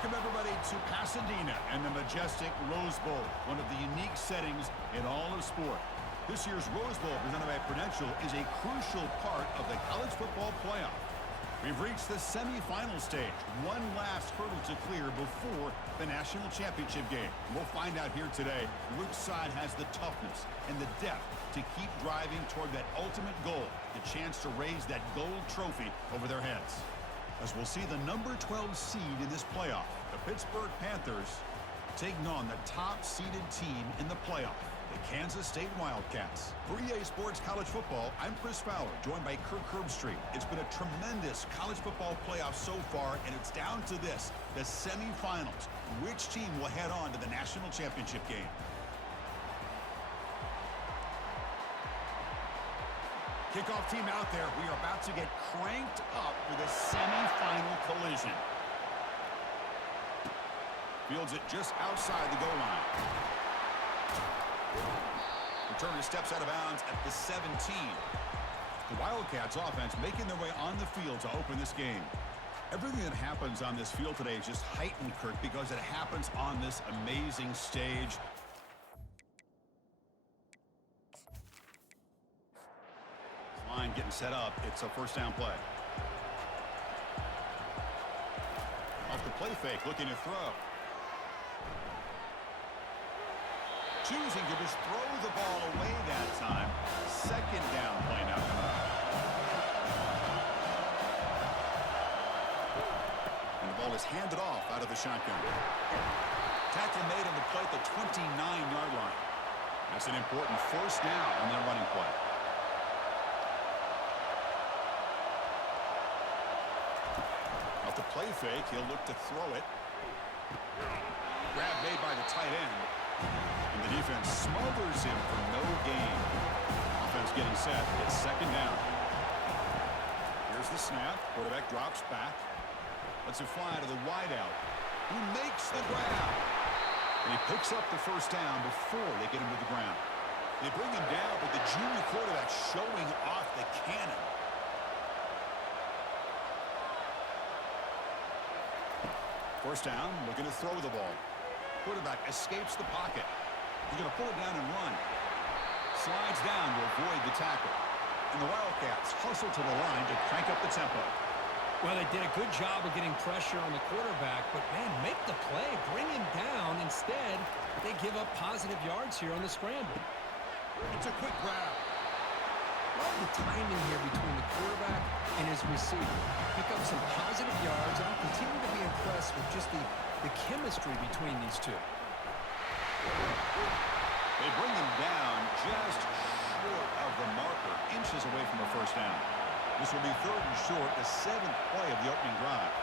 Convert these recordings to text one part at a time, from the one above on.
Welcome, everybody, to Pasadena and the majestic Rose Bowl, one of the unique settings in all of sport. This year's Rose Bowl, presented by Prudential, is a crucial part of the college football playoff. We've reached the semifinal stage, one last hurdle to clear before the national championship game. We'll find out here today which side has the toughness and the depth to keep driving toward that ultimate goal, the chance to raise that gold trophy over their heads. As we'll see the number 12 seed in this playoff, the Pittsburgh Panthers, taking on the top-seeded team in the playoff, the Kansas State Wildcats. For EA Sports College Football, I'm Chris Fowler, joined by Kirk Herbstreit. It's been a tremendous college football playoff so far, and it's down to this, the semifinals. Which team will head on to the national championship game? Kickoff team out there. We are about to get cranked up for the semifinal collision. Fields it just outside the goal line. Returner steps out of bounds at the 17. The Wildcats offense making their way on the field to open this game. Everything that happens on this field today is just heightened, Kirk, because it happens on this amazing stage. Line getting set up. It's a first down play. Off the play fake, looking to throw. Choosing to just throw the ball away that time. Second down play now coming up. And the ball is handed off out of the shotgun. Tackle made on the play at the 29-yard line. That's an important first down on that running play. Off the play fake, he'll look to throw it. Grab made by the tight end. And the defense smothers him for no gain. Offense getting set. It's second down. Here's the snap. Quarterback drops back. Lets it fly to the wideout, who makes the grab. And he picks up the first down before they get him to the ground. They bring him down, but the junior quarterback showing off the cannon. First down, looking to throw the ball. Quarterback escapes the pocket. He's going to pull it down and run. Slides down to avoid the tackle. And the Wildcats hustle to the line to crank up the tempo. Well, they did a good job of getting pressure on the quarterback, but, man, make the play, bring him down. Instead, they give up positive yards here on the scramble. It's a quick grab. Love the timing here between the quarterback and his receiver. Pick up some positive yards, and I'll continue to be impressed with just the chemistry between these two. They bring him down just short of the marker, inches away from a first down. This will be third and short, the seventh play of the opening drive.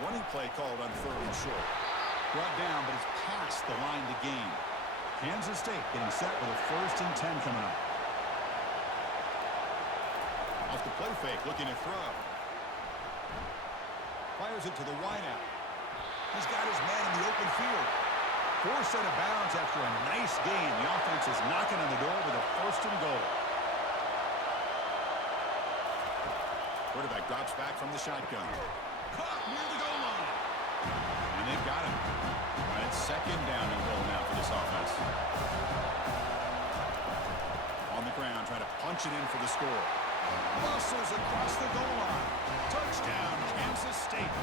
Running play called on third and short. Brought down, but it's past the line to gain. Kansas State getting set with a first and 10 coming up. Off the play fake, looking to throw. Fires it to the wideout. He's got his man in the open field. Forced out of bounds after a nice gain. The offense is knocking on the door with a first and goal. Quarterback drops back from the shotgun. Caught near the goal line. And they've got him. Right at second down and goal now for this offense. On the ground, trying to punch it in for the score. Muscles across the goal line. Touchdown, Kansas State.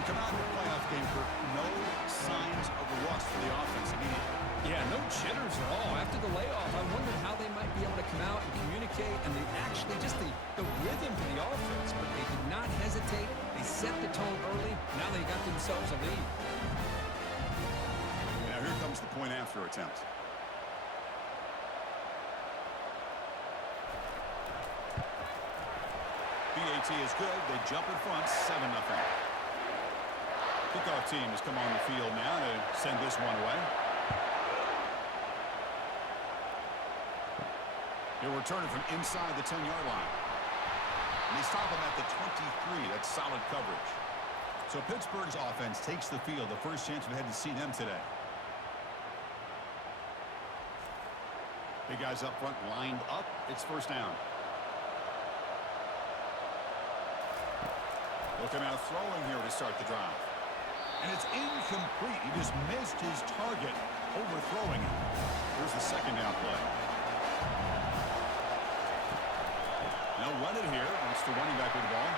You come out in the playoff game for no signs of rust for the offense immediately. Yeah, no jitters at all. After the layoff, I wondered how they might be able to come out and communicate, and they actually just the rhythm to the offense, but they did not hesitate. They set the tone early. Now they got themselves a lead. Now here comes the point after attempt. BAT is good. They jump in front, 7-0. Kickoff team has come on the field now to send this one away. He'll return it from inside the 10-yard line. And they stop him at the 23. That's solid coverage. So Pittsburgh's offense takes the field. The first chance we had to see them today. Big guys up front lined up. It's first down. Looking out throwing here to start the drive. And it's incomplete. He just missed his target, overthrowing it. Here's the second down play. They'll run it here. That's the running back with the ball.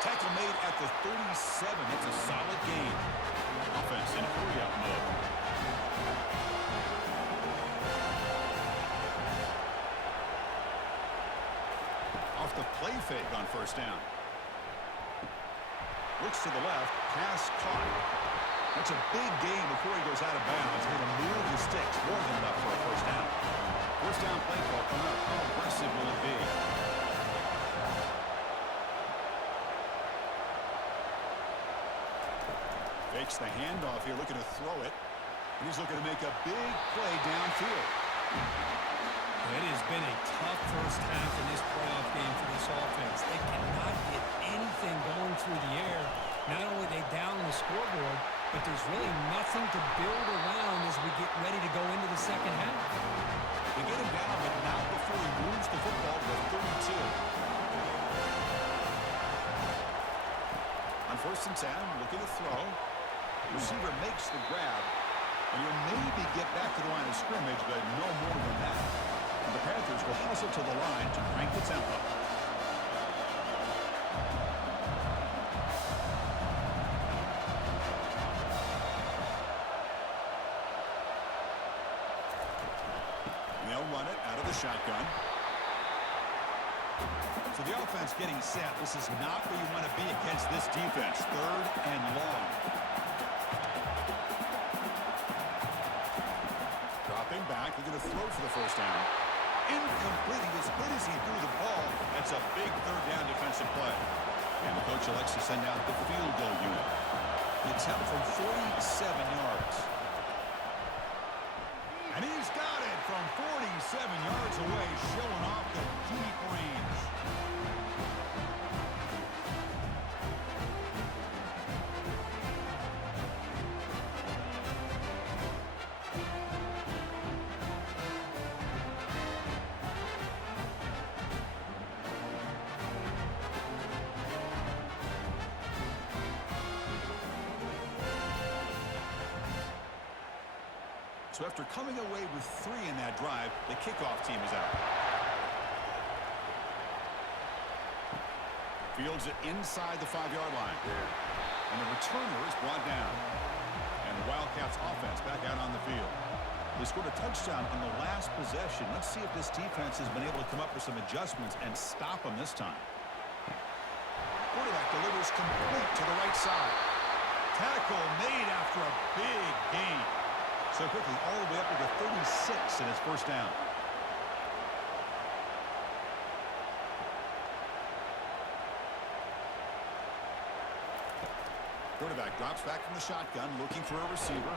Tackle made at the 37. It's a solid gain. Offense in hurry-up mode. Off the play fake on first down. Looks to the left. Pass caught. That's a big gain before he goes out of bounds. He's going to move the sticks. More than enough for a first down. First down play call coming up. How aggressive will it be? Fakes the handoff here, looking to throw it. And he's looking to make a big play downfield. It has been a tough first half in this playoff game for this offense. They cannot get anything going through the air. Not only are they down on the scoreboard, but there's really nothing to build around as we get ready to go into the second half. They get him down, but not before he moves the football to the 32. On first and 10, looking to throw. Receiver makes the grab, and he'll maybe get back to the line of scrimmage, but no more than that. And the Panthers will hustle to the line to crank the tempo. And they'll run it out of the shotgun. So the offense getting set. This is not where you want to be against this defense. Third and long. Dropping back. They're going to throw for the first down. Incomplete. As good as he threw the ball, that's a big third down defensive play. And the coach elects to send out the field goal unit. The attempt from 47 yards. And he's got it from 47 yards away, showing off the deep range. So after coming away with 3 in that drive, the kickoff team is out. Fields it inside the 5-yard line. And the returner is brought down. And the Wildcats offense back out on the field. They scored a touchdown in the last possession. Let's see if this defense has been able to come up with some adjustments and stop them this time. Quarterback delivers complete to the right side. Tackle made after a big gain. So quickly, all the way up to the 36 in his first down. Quarterback drops back from the shotgun, looking for a receiver.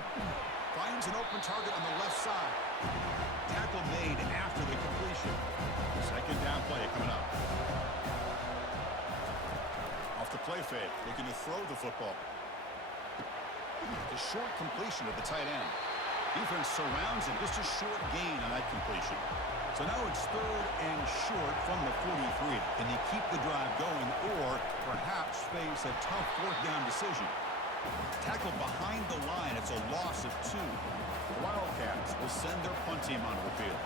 Finds an open target on the left side. Tackle made after the completion. Second down play coming up. Off the play fake, looking to throw the football. The short completion of the tight end. Defense surrounds him. Just a short gain on that completion. So now it's third and short from the 43. Can he keep the drive going or perhaps face a tough fourth down decision? Tackle behind the line. It's a loss of 2. The Wildcats will send their punt team onto the field.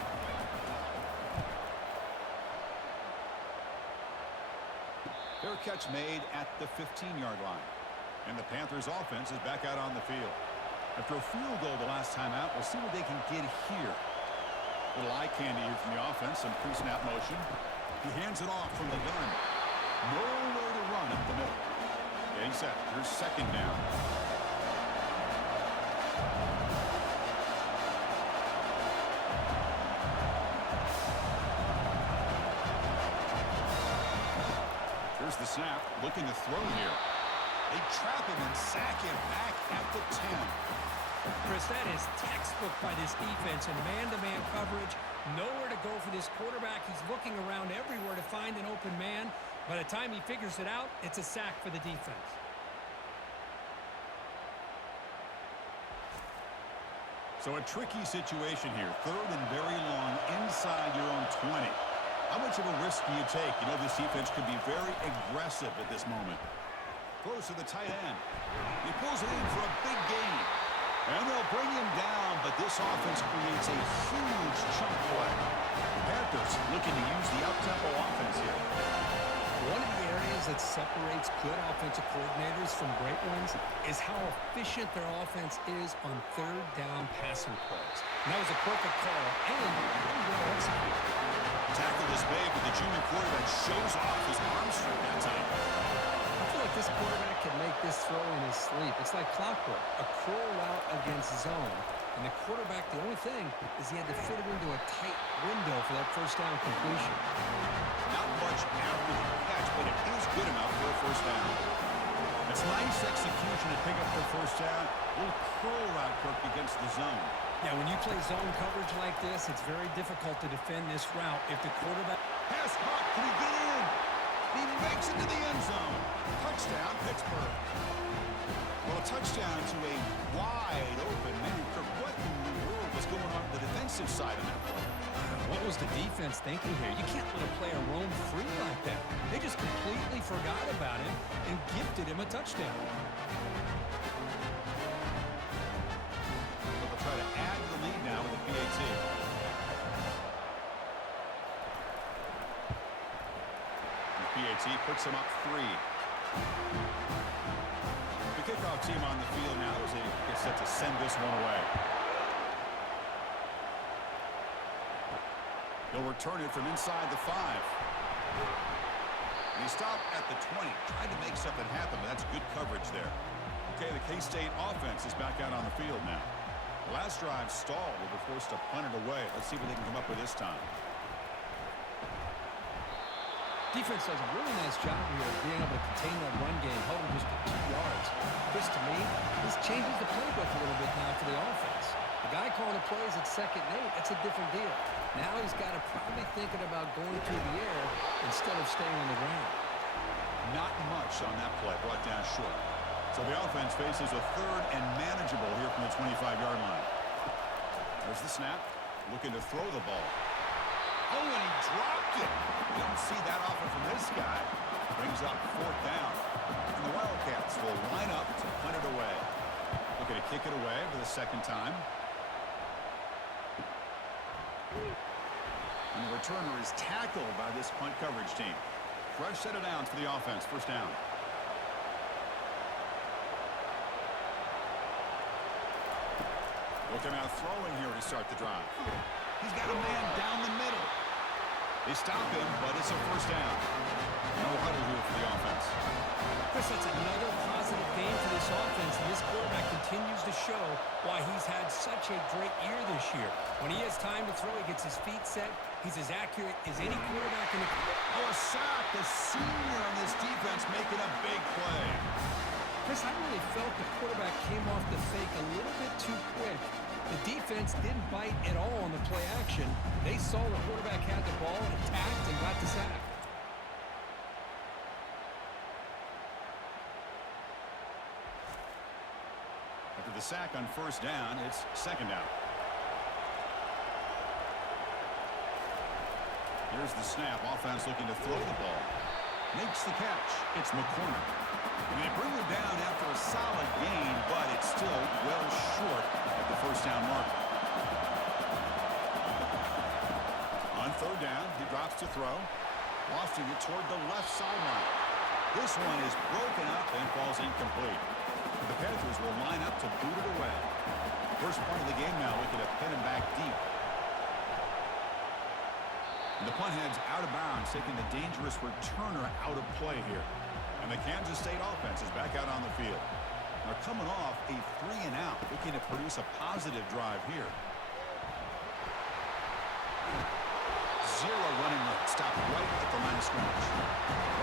Fair catch made at the 15-yard line. And the Panthers offense is back out on the field. After a field goal the last time out, we'll see what they can get here. Little eye candy here from the offense, some pre-snap motion. He hands it off from the gun. Nowhere to run up the middle. Getting set. Here's second down. Here's the snap. Looking to throw here. They trap him and sack him back at the 10. Chris, that is textbook by this defense and man-to-man coverage. Nowhere to go for this quarterback. He's looking around everywhere to find an open man. By the time he figures it out, it's a sack for the defense. So a tricky situation here. Third and very long inside your own 20. How much of a risk do you take? You know, this defense could be very aggressive at this moment. Throws to the tight end. He pulls it in for a big gain. And they'll bring him down, but this offense creates a huge chunk play. Panthers looking to use the up-tempo offense here. One of the areas that separates good offensive coordinators from great ones is how efficient their offense is on third down passing plays. And that was a perfect call and really well executed. Tackle is made, but the junior quarterback shows off his arm strength that time. I feel like this quarterback can make this throw in his sleep. It's like clockwork, a curl route against zone. And the quarterback, the only thing is he had to fit it into a tight window for that first down completion. Not much after the catch, but it is good enough for a first down. It's nice execution to pick up the first down. A little curl route, Kirk, against the zone. Yeah, when you play zone coverage like this, it's very difficult to defend this route if the quarterback... Pass caught. Can he get in? He makes it to the end zone. Touchdown, Pittsburgh. Well, a touchdown to a wide open man. Kirk, what in the world was going on the defensive side of that play? What was the defense thinking here? You can't let a player roam free like that. They just completely forgot about him and gifted him a touchdown. They'll try to add to the lead now with the PAT. The PAT puts them up 3. The kickoff team on the field now as they get set to send this one away. They'll return it from inside the 5. And he stopped at the 20. Tried to make something happen, but that's good coverage there. Okay, the K-State offense is back out on the field now. The last drive stalled. They were forced to punt it away. Let's see what they can come up with this time. Defense does a really nice job here of being able to contain that run game, holding just to 2 yards. Chris, to me, this changes the playbook a little bit now for the offense. The guy calling the plays at 2nd and 8, that's a different deal. Now he's got to probably thinking about going through the air instead of staying on the ground. Not much on that play, brought down short. So the offense faces a 3rd and manageable here from the 25-yard line. There's the snap, looking to throw the ball. Oh, and he dropped it. You don't see that often from this guy. Brings up 4th down. And the Wildcats will line up to punt it away. Looking to kick it away for the 2nd time. And the returner is tackled by this punt coverage team. Fresh set of downs for the offense. 1st down. We'll come out throwing here to start the drive. He's got a man down the middle. They stop him, but it's a 1st down. No huddle here for the offense. Chris, that's another positive game for this offense, and this quarterback continues to show why he's had such a great year this year. When he has time to throw, he gets his feet set. He's as accurate as any quarterback in the... Oh, a sack. The senior on this defense making a big play. Chris, I really felt the quarterback came off the fake a little bit too quick. The defense didn't bite at all on the play action. They saw the quarterback had the ball, attacked, and got the sack. After the sack on 1st down, it's 2nd down. Here's the snap. Offense looking to throw the ball. Makes the catch. It's McCormick. And they bring him down after a solid gain, but it's still well short at the 1st down mark. On 3rd down, he drops to throw. Lofting it toward the left sideline. This one is broken up and falls incomplete. The Panthers will line up to boot it away. First point of the game now, looking to pin him back deep. And the punt heads out of bounds, taking the dangerous returner out of play here. And the Kansas State offense is back out on the field. They're coming off a 3-and-out, looking to produce a positive drive here. 0 running room, stopped right at the line of scrimmage.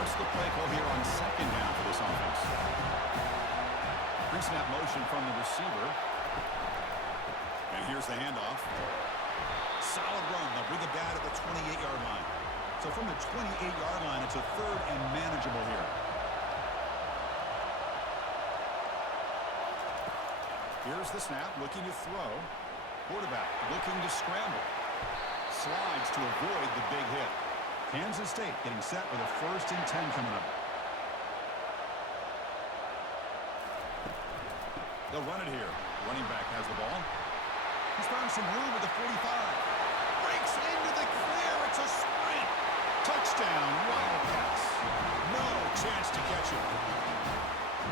What's the play call here on 2nd down for this offense? Pre-snap motion from the receiver. And here's the handoff. Solid run. They'll bring it down to the 28-yard line. So from the 28-yard line, it's a 3rd and manageable here. Here's the snap, looking to throw. Quarterback looking to scramble. Slides to avoid the big hit. Kansas State getting set with a 1st and 10 coming up. They'll run it here. Running back has the ball. He's found some room at the 45. Breaks into the clear. It's a sprint. Touchdown, Wildcats. No chance to catch it.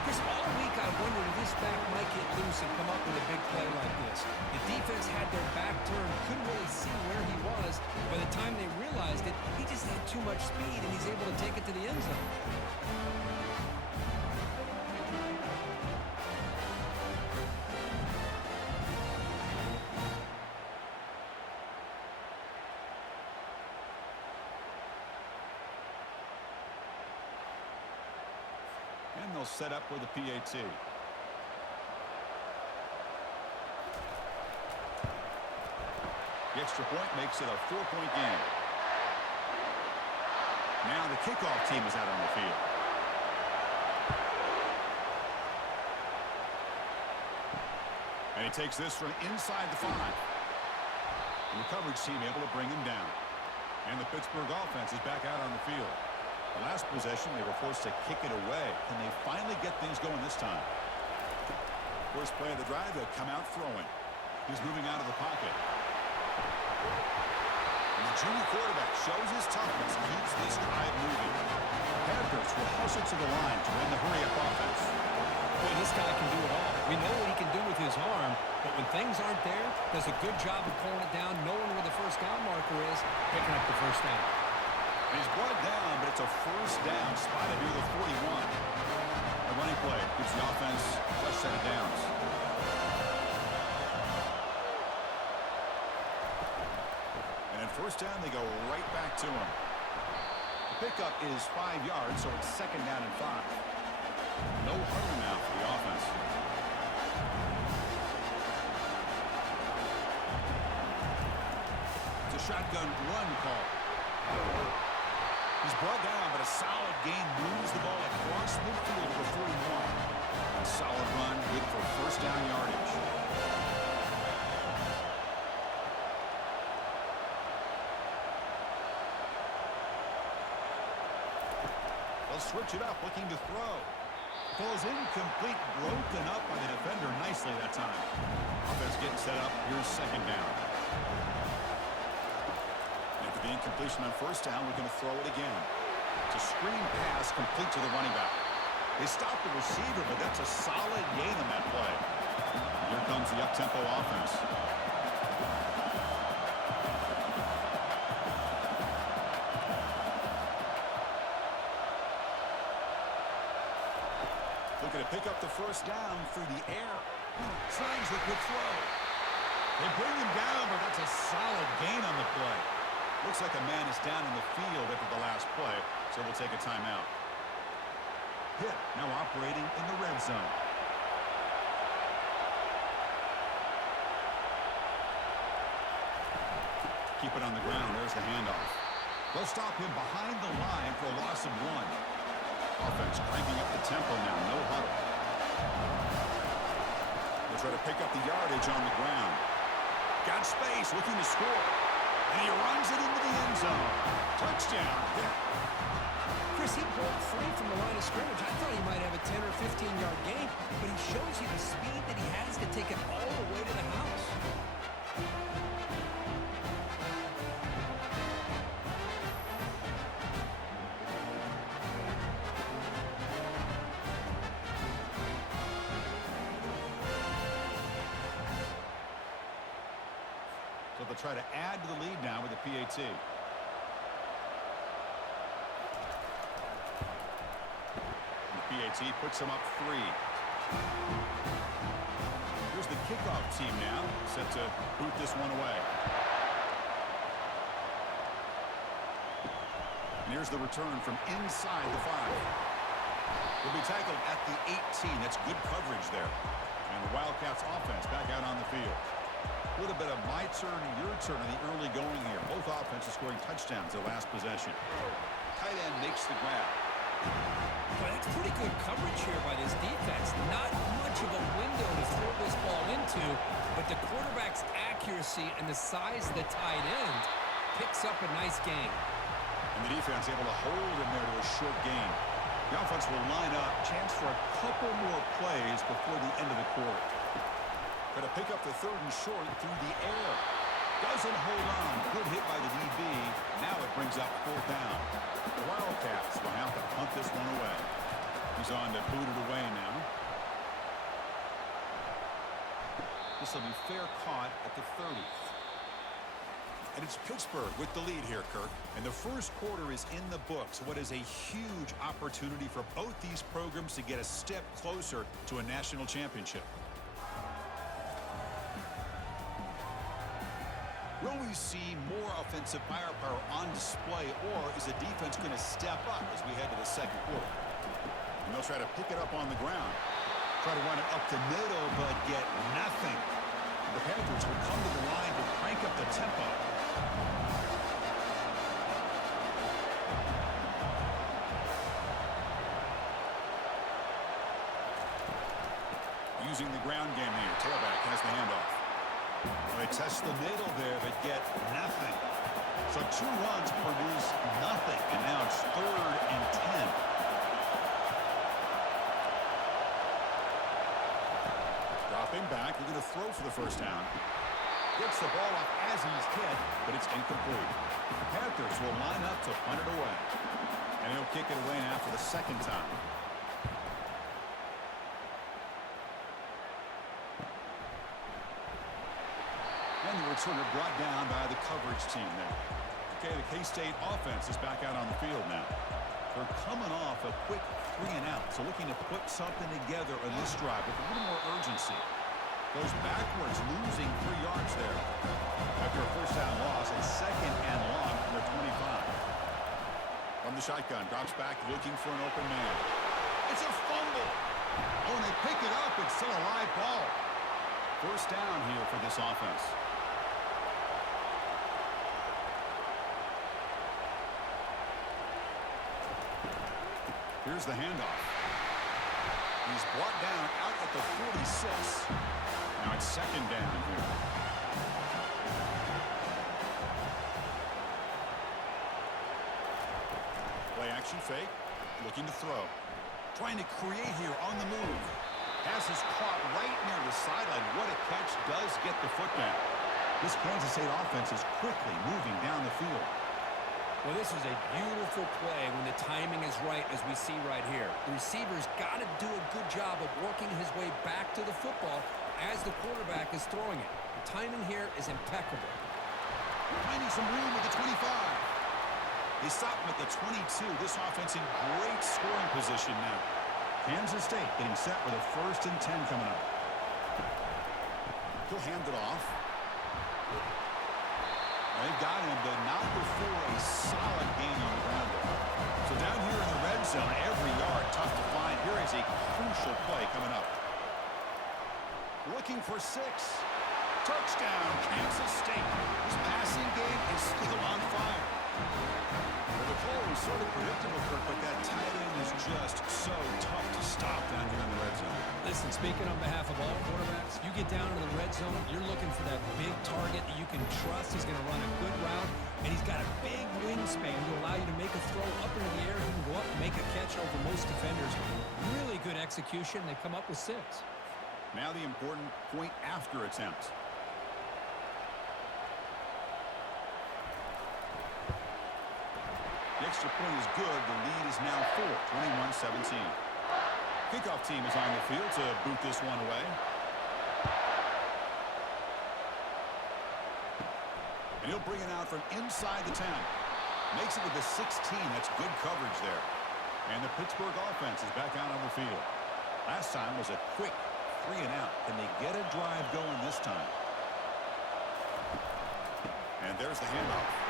Chris, all week I wondered if this back might get loose and come up with a big play like this. The defense had their back turned, couldn't really see where he was. By the time they realized it, he just had too much speed, and he's able to take it to the end zone. And they'll set up with a PAT. The extra point makes it a 4-point game. Now the kickoff team is out on the field. And he takes this from inside the 5. And the coverage team able to bring him down. And the Pittsburgh offense is back out on the field. The last possession, they were forced to kick it away. Can they finally get things going this time? First play of the drive, they'll come out throwing. He's moving out of the pocket. And the junior quarterback shows his toughness, keeps this drive moving. Panthers will hustle to the line to run the hurry-up offense. Boy, this guy can do it all. We know what he can do with his arm, but when things aren't there, does a good job of pulling it down, knowing where the first down marker is, picking up the first down. He's brought down, but it's a 1st down, spotted near the 41. A running play gives the offense a fresh set of downs. And in 1st down, they go right back to him. The pickup is 5 yards, so it's 2nd down and 5. No hurry now for the offense. It's a shotgun run call. He's brought down, but a solid gain moves the ball across midfield for 41. A solid run, good for 1st down yardage. They'll switch it up, looking to throw. Falls incomplete, broken up by the defender nicely that time. Offense getting set up. Here's 2nd down. After the incompletion on 1st down, we're going to throw it again. It's a screen pass complete to the running back. They stopped the receiver, but that's a solid gain on that play. Here comes the up-tempo offense. Looking to pick up the 1st down through the air. Signs the quick throw. They bring him down, but that's a solid gain on the play. Looks like a man is down in the field after the last play, so we'll take a timeout. Pitt now operating in the red zone. Keep it on the ground. There's the handoff. They'll stop him behind the line for a loss of 1. Offense cranking up the tempo now. No huddle. They'll try to pick up the yardage on the ground. Got space, looking to score. And he runs it into the end zone. Touchdown. Chris, he broke free from the line of scrimmage. I thought he might have a 10 or 15-yard gain, but he shows you the speed that he has to take it all the way to the house. So they'll try to add to the lead now with the PAT. The PAT puts them up 3. Here's the kickoff team now, set to boot this one away. And here's the return from inside the 5. Will be tackled at the 18. That's good coverage there. And the Wildcats offense back out on the field. A little bit of my turn, your turn in the early going here. Both offenses scoring touchdowns their last possession. Tight end makes the grab. Well, that's pretty good coverage here by this defense. Not much of a window to throw this ball into, but the quarterback's accuracy and the size of the tight end picks up a nice gain. And the defense able to hold him there to a short gain. The offense will line up. Chance for a couple more plays before the end of the quarter. Going to pick up the 3rd and short through the air. Doesn't hold on. Good hit by the DB. Now it brings up 4th down. The Wildcats will have to punt this one away. He's on to boot it away now. This will be fair caught at the 30. And it's Pittsburgh with the lead here, Kirk. And the first quarter is in the books. What is a huge opportunity for both these programs to get a step closer to a national championship. Will we see more offensive firepower on display, or is the defense going to step up as we head to the second quarter? And they'll try to pick it up on the ground. Try to run it up the middle, but get nothing. The Panthers will come to the line to crank up the tempo. Using the ground game here. Tailback has the handoff. They test the middle there, but get nothing. So 2 runs produce nothing, and now it's 3rd and 10. Dropping back, we're going to throw for the first down. Gets the ball up as he's hit, but it's incomplete. The Panthers will line up to punt it away. And he'll kick it away now for the 2nd time. And the returner brought down by the coverage team there. Okay, the K-State offense is back out on the field now. They're coming off a quick 3 and out, so looking to put something together on this drive with a little more urgency. Goes backwards, losing 3 yards there. After a first down loss, it's 2nd and long from their 25. From the shotgun, drops back looking for an open man. It's a fumble. Oh, and they pick it up. It's still a live ball. First down here for this offense. Here's the handoff. He's brought down out at the 46. Now it's 2nd down here. Play action fake. Looking to throw. Trying to create here on the move. Pass is caught right near the sideline. What a catch. Does get the foot down. This Kansas State offense is quickly moving down the field. Well, this is a beautiful play when the timing is right, as we see right here. The receiver's got to do a good job of working his way back to the football as the quarterback is throwing it. The timing here is impeccable. Finding some room at the 25. They stop him at the 22. This offense in great scoring position now. Kansas State getting set with a 1st and 10 coming up. He'll hand it off. They've got him, but not before a solid gain on the ground. So down here in the red zone, every yard tough to find. Here is a crucial play coming up. Looking for 6. Touchdown, Kansas State. This passing game is still on fire. Well, the call was sort of predictable, Kirk, but that tight end is just so tough to stop down here in the red zone. Listen, speaking on behalf of all quarterbacks, you get down into the red zone, you're looking for that big target that you can trust. He's going to run a good route, and he's got a big wingspan to allow you to make a throw up into the air. He can go up and make a catch over most defenders. Really good execution. They come up with 6. Now the important point after attempt. The extra point is good. The lead is now 4, 21-17. Kickoff team is on the field to boot this one away. And he'll bring it out from inside the 10. Makes it to the 16. That's good coverage there. And the Pittsburgh offense is back out on the field. Last time was a quick 3 and out. Can they get a drive going this time? And there's the handoff.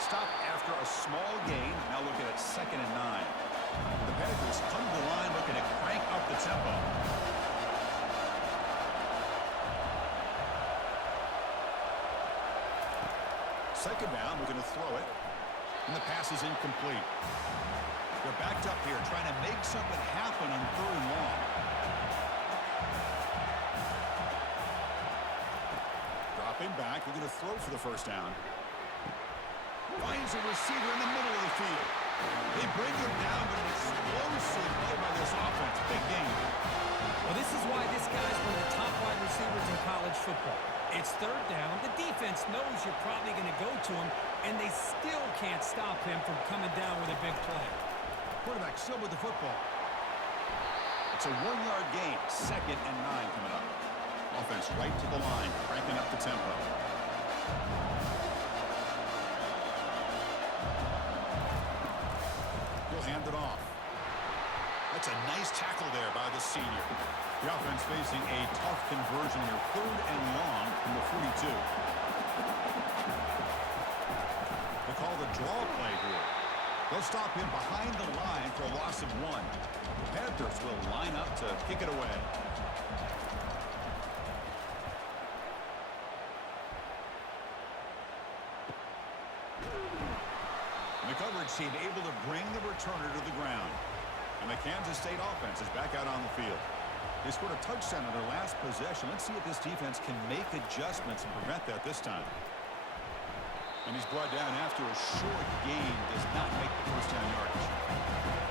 Stop after a small gain. Now looking at 2nd and 9. The Panthers come to the line looking to crank up the tempo. Second down, we're going to throw it. And the pass is incomplete. They're backed up here trying to make something happen on 3rd and long. Dropping back, we're going to throw for the first down. finds a receiver in the middle of the field. They bring him down, but an explosive play by this offense. Big game. Well, this is why this guy's one of the top wide receivers in college football. It's third down. The defense knows you're probably going to go to him, and they still can't stop him from coming down with a big play. Quarterback still with the football. It's a 1-yard gain. 2nd and 9 coming up. Offense right to the line, cranking up the tempo. He'll hand it off. That's a nice tackle there by the senior. The offense facing a tough conversion here. 3rd and long from the 42. They call the draw play here. They'll stop him behind the line for a loss of 1. The Panthers will line up to kick it away. The coverage team able to bring the returner to the ground. And the Kansas State offense is back out on the field. They scored a touchdown on their last possession. Let's see if this defense can make adjustments and prevent that this time. And he's brought down after a short gain. Does not make the first down yardage.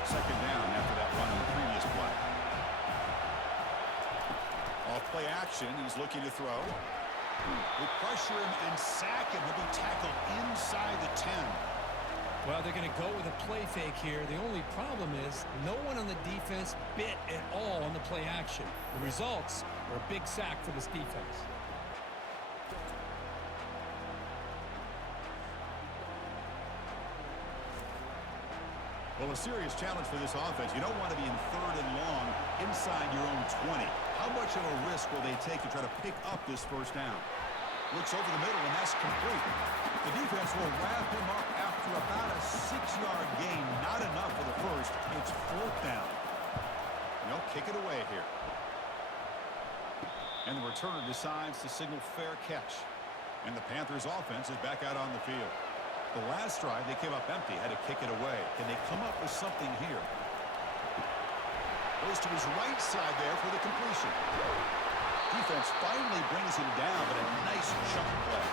2nd down after that run on the previous play. Off play action. He's looking to throw. They pressure him and sack him. He'll be tackled inside the 10. Well, they're going to go with a play fake here. The only problem is no one on the defense bit at all on the play action. The results are a big sack for this defense. Well, a serious challenge for this offense. You don't want to be in 3rd and long inside your own 20. How much of a risk will they take to try to pick up this first down? Looks over the middle, and that's complete. The defense will wrap him up after about a 6-yard gain. Not enough for the first. It's 4th down. They'll kick it away here. And the returner decides to signal fair catch. And the Panthers offense is back out on the field. The last drive, they came up empty, had to kick it away. Can they come up with something here? Goes to his right side there for the completion. Defense finally brings him down, but a nice chunk play.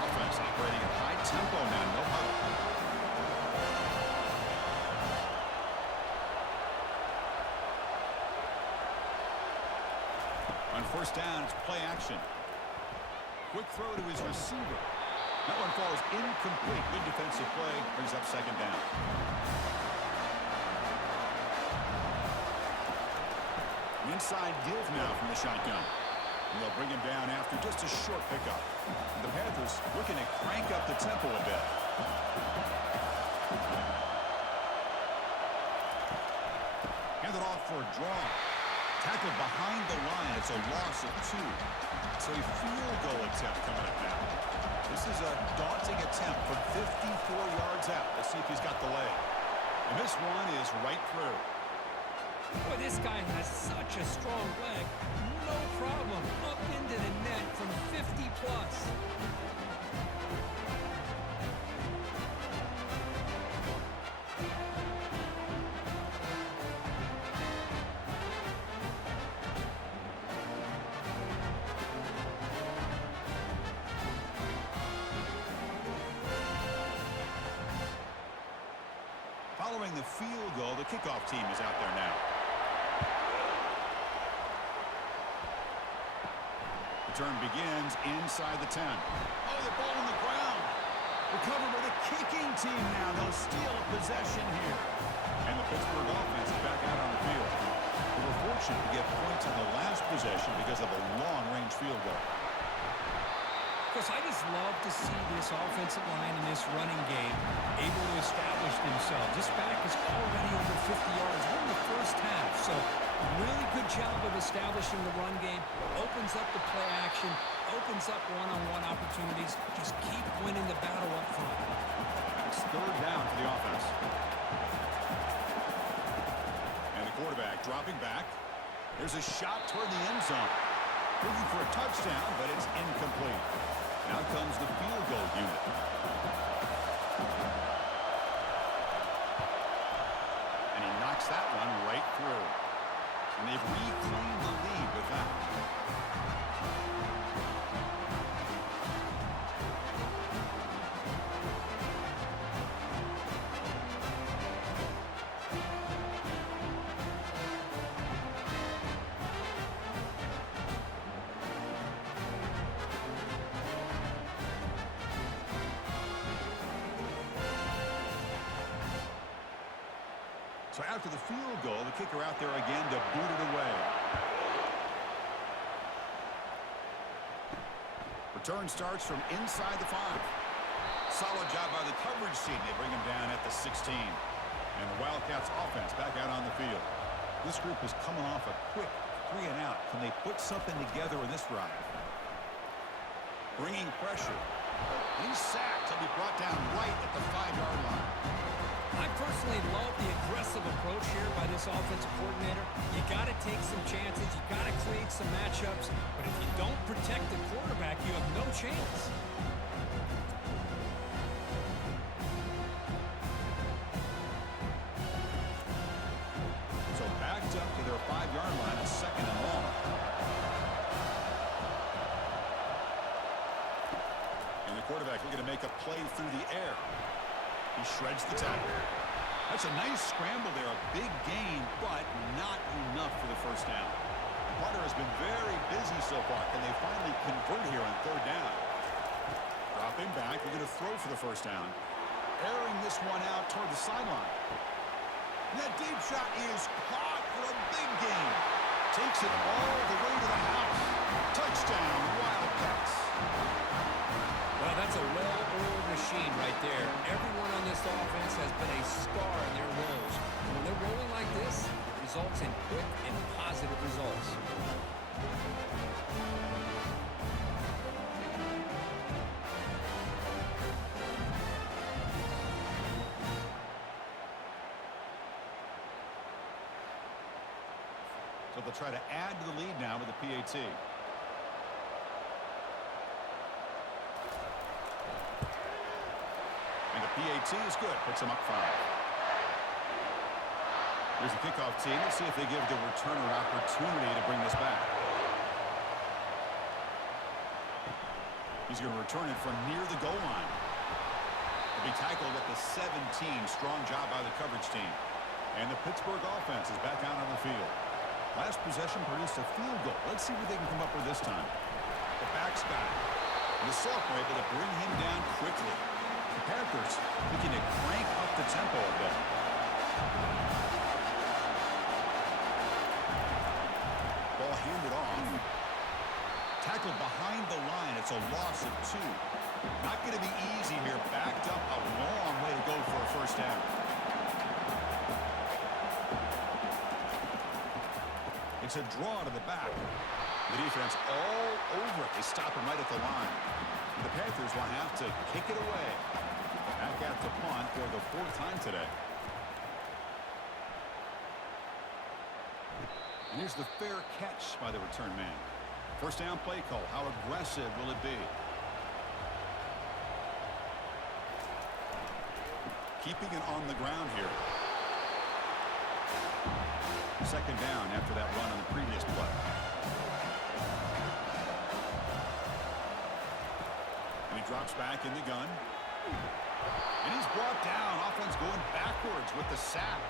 Offense operating at high tempo now, no huddle. On 1st down, it's play action. Quick throw to his receiver. That one falls incomplete. Good defensive play. Brings up 2nd down. Inside give now from the shotgun. And they'll bring him down after just a short pickup. The Panthers looking to crank up the tempo a bit. Handed off for a draw. Tackled behind the line. It's a loss of 2. So a field goal attempt coming up now. This is a daunting attempt from 54 yards out. Let's see if he's got the leg. And this one is right through. Boy, this guy has such a strong leg. No problem. Up into the net from 50 plus. Following the field goal, the kickoff team is out there now. Return begins inside the 10. Oh, the ball on the ground. Recovered by the kicking team now. They'll steal a possession here. And the Pittsburgh offense is back out on the field. They were fortunate to get points on the last possession because of a long-range field goal. Of course, I just love to see this offensive line in this running game able to establish themselves. This back is already over 50 yards. We're in the first half, so really good job of establishing the run game. Opens up the play action, opens up one-on-one opportunities. Just keep winning the battle up front. It's 3rd down for the offense. And the quarterback dropping back. There's a shot toward the end zone. Looking for a touchdown, but it's incomplete. Now comes the field goal unit. And he knocks that one right through. And they've reclaimed the lead with that. So after the field goal, the kicker out there again to boot it away. Return starts from inside the 5. Solid job by the coverage team. They bring him down at the 16. And the Wildcats offense back out on the field. This group is coming off a quick 3 and out. Can they put something together in this drive? Bringing pressure. He's sacked. He'll be brought down right at the 5-yard line. I personally love the aggressive approach here by this offensive coordinator. You got to take some chances. You got to create some matchups. But if you don't protect the quarterback, you have no chance. So backed up to their 5-yard line, a 2nd and long. And the quarterback looking to make a play through the air. He shreds the tackle. That's a nice scramble there, a big gain, but not enough for the first down. Carter has been very busy so far. Can they finally convert here on 3rd down? Dropping back, they're going to throw for the first down. Airing this one out toward the sideline. And that deep shot is caught for a big gain. Takes it all the way to the house. Touchdown, Wildcats. Well, that's a well-oiled machine right there. Everyone on this offense has been a star in their roles. And when they're rolling like this, it results in quick and positive results. So they'll try to add to the lead now with the PAT. And the PAT is good. Puts them up 5. Here's the kickoff team. Let's see if they give the returner an opportunity to bring this back. He's going to return it from near the goal line. He'll be tackled at the 17. Strong job by the coverage team. And the Pittsburgh offense is back out on the field. Last possession produced a field goal. Let's see what they can come up with this time. The back's back. And the Sophomore able to bring him down quickly. The Panthers looking to crank up the tempo a bit. Ball handed off. Tackled behind the line. It's a loss of 2. Not going to be easy here. Backed up a long way to go for a first down. It's a draw to the back. The defense all over it. They stop him right at the line. The Panthers will have to kick it away. Back at the punt for the 4th time today. And here's the fair catch by the return man. First down play call. How aggressive will it be? Keeping it on the ground here. 2nd down after that run on the previous play. And he drops back in the gun. And he's brought down. Offense going backwards with the sack.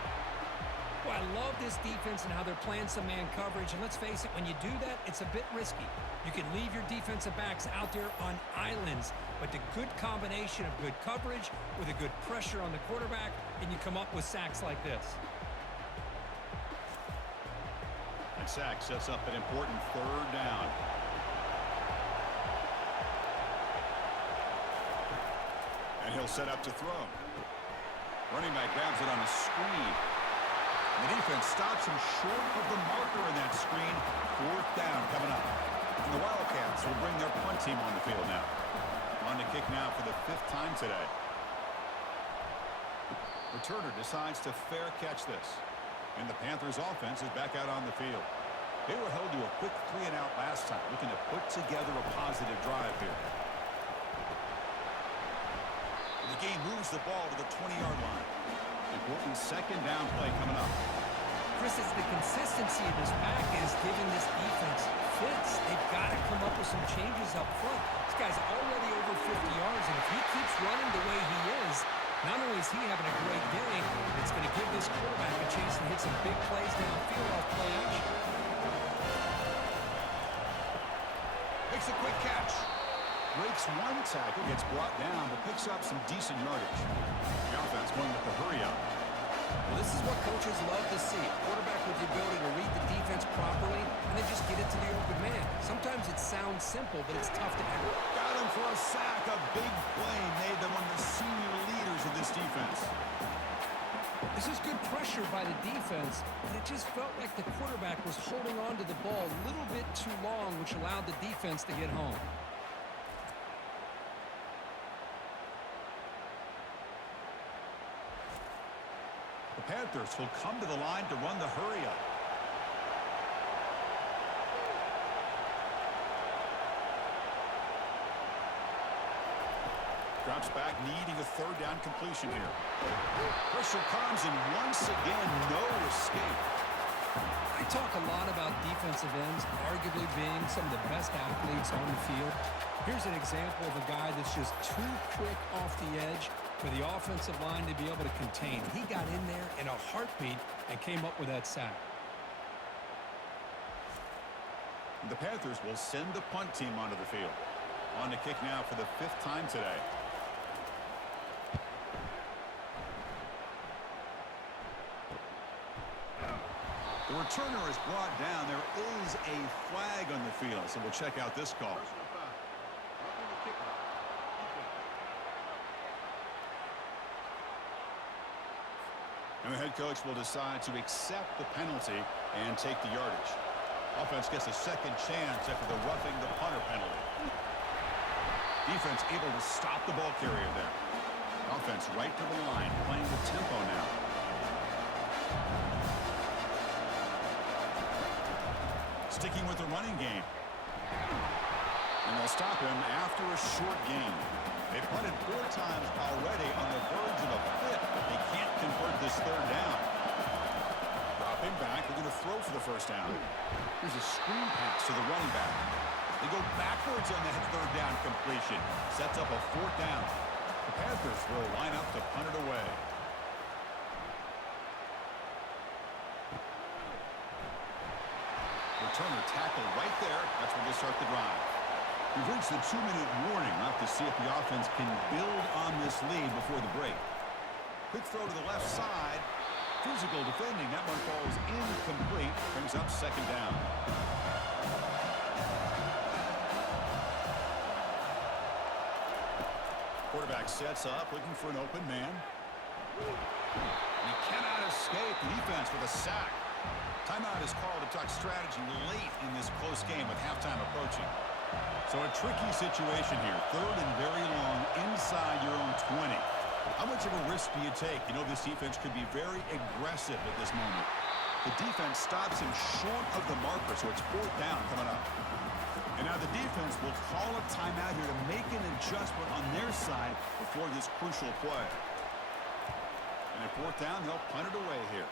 Well, I love this defense and how they're playing some man coverage. And let's face it, when you do that, it's a bit risky. You can leave your defensive backs out there on islands. But the good combination of good coverage with a good pressure on the quarterback, and you come up with sacks like this. That sack sets up an important 3rd down. And he'll set up to throw. Running back grabs it on a screen. And the defense stops him short of the marker in that screen. 4th down coming up. And the Wildcats will bring their punt team on the field now. On to kick now for the 5th time today. Returner decides to fair catch this. And the Panthers offense is back out on the field. They were held to a quick 3 and out last time, looking to put together a positive drive here. The game moves the ball to the 20-yard line. Important 2nd down play coming up. Chris, it's the consistency of this pack is giving this defense fits. They've got to come up with some changes up front. This guy's already over 50 yards, and if he keeps running the way he is, not only is he having a great day, it's going to give this quarterback a chance to hit some big plays downfield off play action. Makes a quick catch. Breaks one tackle, gets brought down, but picks up some decent yardage. The offense going with the hurry up. Well, this is what coaches love to see. A quarterback with the ability to read the defense properly and then just get it to the open man. Sometimes it sounds simple, but it's tough to execute. Got him for a sack. A big play made them one of the senior leaders of this defense. This is good pressure by the defense, but it just felt like the quarterback was holding on to the ball a little bit too long, which allowed the defense to get home. The Panthers will come to the line to run the hurry-up. Drops back, needing a third down completion here. Pressure comes, and once again, no escape. I talk a lot about defensive ends arguably being some of the best athletes on the field. Here's an example of a guy that's just too quick off the edge for the offensive line to be able to contain. He got in there in a heartbeat and came up with that sack. The Panthers will send the punt team onto the field. On to kick now for the 5th time today. The returner is brought down. There is a flag on the field, so we'll check out this call. And the head coach will decide to accept the penalty and take the yardage. Offense gets a second chance after the roughing the punter penalty. Defense able to stop the ball carrier there. Offense right to the line, playing the tempo now. Sticking with the running game. And they'll stop him after a short gain. They punted 4 times already on the verge of a 5th, but they can't convert this 3rd down. Dropping back, they're going to throw for the 1st down. Here's a screen pass to the running back. They go backwards on that 3rd down completion. Sets up a 4th down. The Panthers will line up to punt it away. Returner tackle right there. That's where they start the drive. We've reached the 2-minute warning. We'll have to see if the offense can build on this lead before the break. Quick throw to the left side. Physical defending. That one falls incomplete. Brings up 2nd down. Quarterback sets up, looking for an open man. He cannot escape. The defense with a sack. Timeout is called to talk strategy late in this close game with halftime approaching. So a tricky situation here. 3rd and very long inside your own 20. How much of a risk do you take? You know this defense could be very aggressive at this moment. The defense stops him short of the marker, so it's 4th down coming up. And now the defense will call a timeout here to make an adjustment on their side before this crucial play. And at 4th down, they'll punt it away here.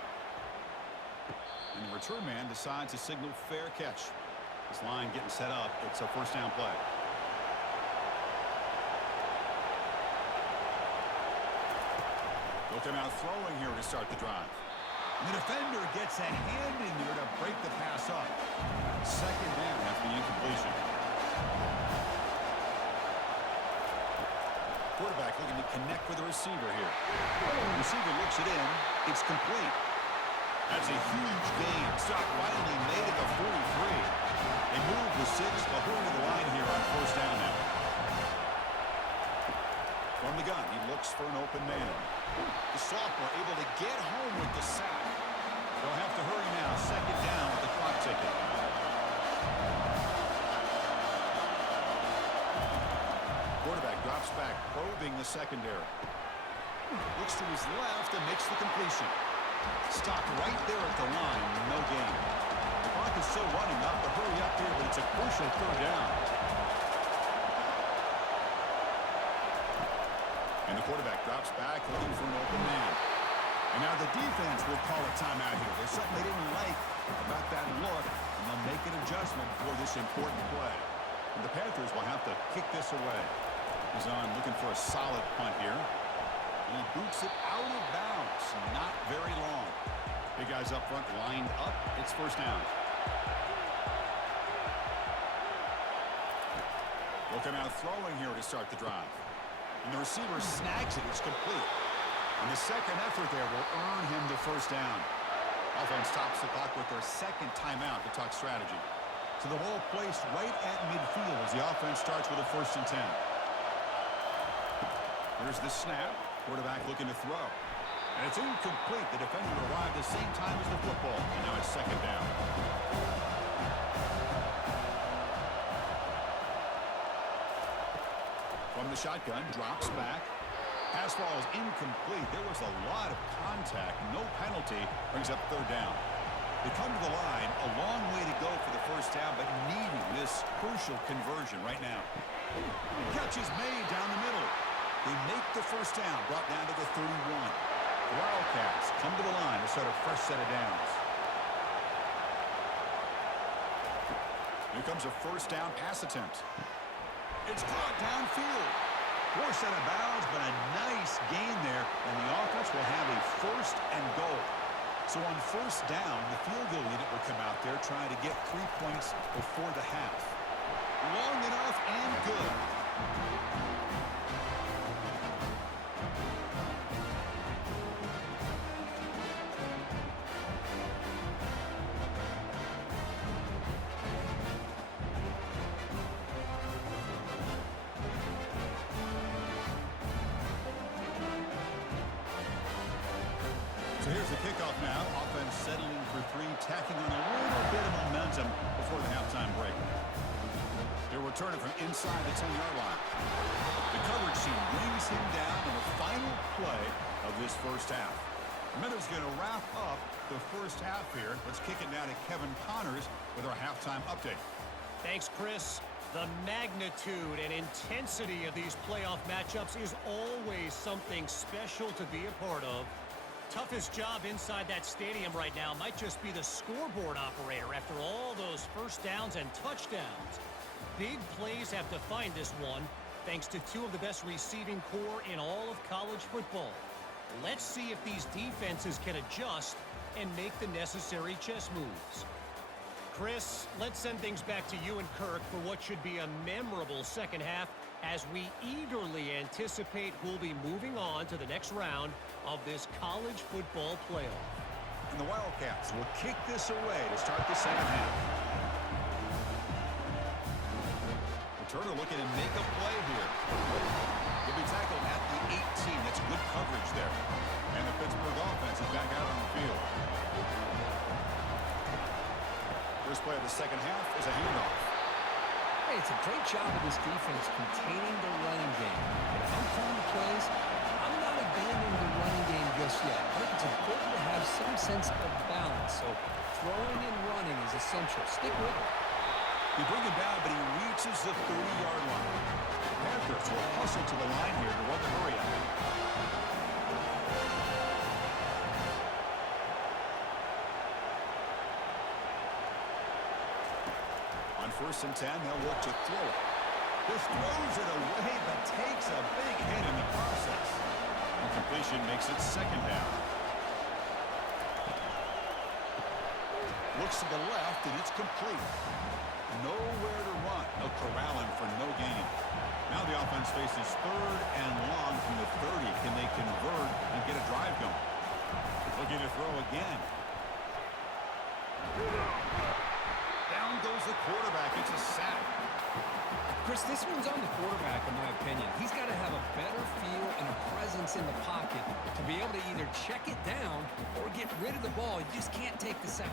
And the return man decides to signal fair catch. This line getting set up. It's a 1st down play. Look him out throwing here to start the drive. And the defender gets a hand in there to break the pass up. 2nd down after the incompletion. Quarterback looking to connect with the receiver here. The receiver looks it in. It's complete. That's a huge gain. Stop Riley made it to 43. They move the 6, but hurry to the line here on 1st down now. From the gun, he looks for an open man. The sophomore able to get home with the sack. They'll have to hurry now. 2nd down with the clock ticking. Quarterback drops back, probing the secondary. Looks to his left and makes the completion. Stopped right there at the line. No gain. The clock is still running up. The hurry up here, but it's a crucial 3rd down. And the quarterback drops back, looking for an open man. And now the defense will call a timeout here. There's something they didn't like about that look, and they'll make an adjustment for this important play. And the Panthers will have to kick this away. He's on looking for a solid punt here. And he boots it out of bounds. Not very long. Big guys up front lined up. It's 1st down. Looking out throwing here to start the drive. And the receiver snags it. It's complete. And the second effort there will earn him the first down. Offense stops the clock with their second timeout to talk strategy. So the ball placed right at midfield as the offense starts with a 1st and 10. Here's the snap. Quarterback looking to throw. And it's incomplete. The defender arrived the same time as the football. And now it's 2nd down. From the shotgun, drops back. Pass ball is incomplete. There was a lot of contact. No penalty. Brings up 3rd down. They come to the line. A long way to go for the first down, but needing this crucial conversion right now. Catch is made down the middle. They make the first down, brought down to the 31. The Wildcats come to the line to start a fresh set of downs. Here comes a first down pass attempt. It's caught downfield. Forced out of bounds, but a nice gain there, and the offense will have a 1st and goal. So on 1st down, the field goal unit will come out there trying to get 3 points before the half. Long enough and good. So here's the kickoff now. Offense settling for 3, tacking on a little bit of momentum before the halftime break. They're returning from inside the 10-yard line. The coverage team brings him down in the final play of this first half. Minutes going to wrap up the first half here. Let's kick it now to Kevin Connors with our halftime update. Thanks, Chris. The magnitude and intensity of these playoff matchups is always something special to be a part of. Toughest job inside that stadium right now might just be the scoreboard operator after all those first downs and touchdowns. Big plays have defined this one, thanks to 2 of the best receiving core in all of college football. Let's see if these defenses can adjust and make the necessary chess moves. Chris, let's send things back to you and Kirk for what should be a memorable second half as we eagerly anticipate who'll be moving on to the next round of this college football playoff. And the Wildcats will kick this away to start the second half. Turner looking to make a play here. He'll be tackled at the 18. That's good coverage there. And the Pittsburgh offense is back out on the field. First play of the second half is a handoff. Hey, it's a great job of this defense containing the running game. But if I'm calling the plays, I'm not abandoning the running game just yet. I think it's important to have some sense of balance. So throwing and running is essential. Stick with it. They bring him down, but he reaches the 30-yard line. The Panthers will hustle to the line here to run the hurry up. On 1st and 10, they'll look to throw it. This throws it away, but takes a big hit in the process. Incompletion makes it 2nd down. Looks to the left, and it's complete. Nowhere to run. No corralling for no gain. Now the offense faces 3rd and long from the 30. Can they convert and get a drive going? Looking to throw again. Down goes the quarterback. It's a sack. Chris, this one's on the quarterback, in my opinion. He's got to have a better feel and a presence in the pocket to be able to either check it down or get rid of the ball. You just can't take the sack.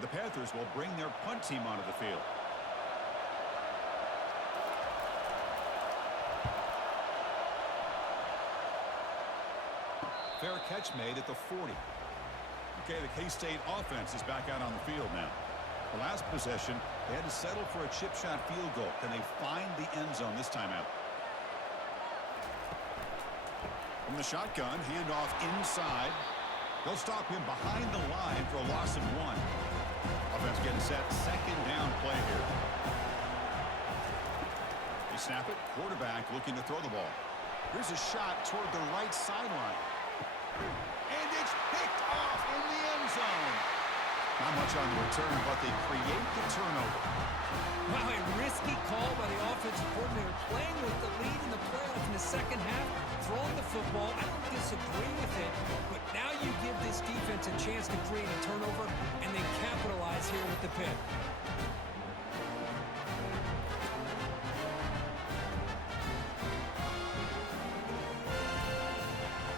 The Panthers will bring their punt team onto the field. Fair catch made at the 40. Okay, the K-State offense is back out on the field now. The last possession, they had to settle for a chip shot field goal. Can they find the end zone this time out? From the shotgun, handoff inside. They'll stop him behind the line for a loss of 1. Offense getting set, 2nd down play here. They snap it, quarterback looking to throw the ball. Here's a shot toward the right sideline. And it's picked off in the end zone. Not much on the return, but they create the turnover. Wow, a risky call by the offensive coordinator, playing with the lead in the playoff in the second half, throwing the football. I don't disagree with it, but now you give this defense a chance to create a turnover and then capitalize here with the pick.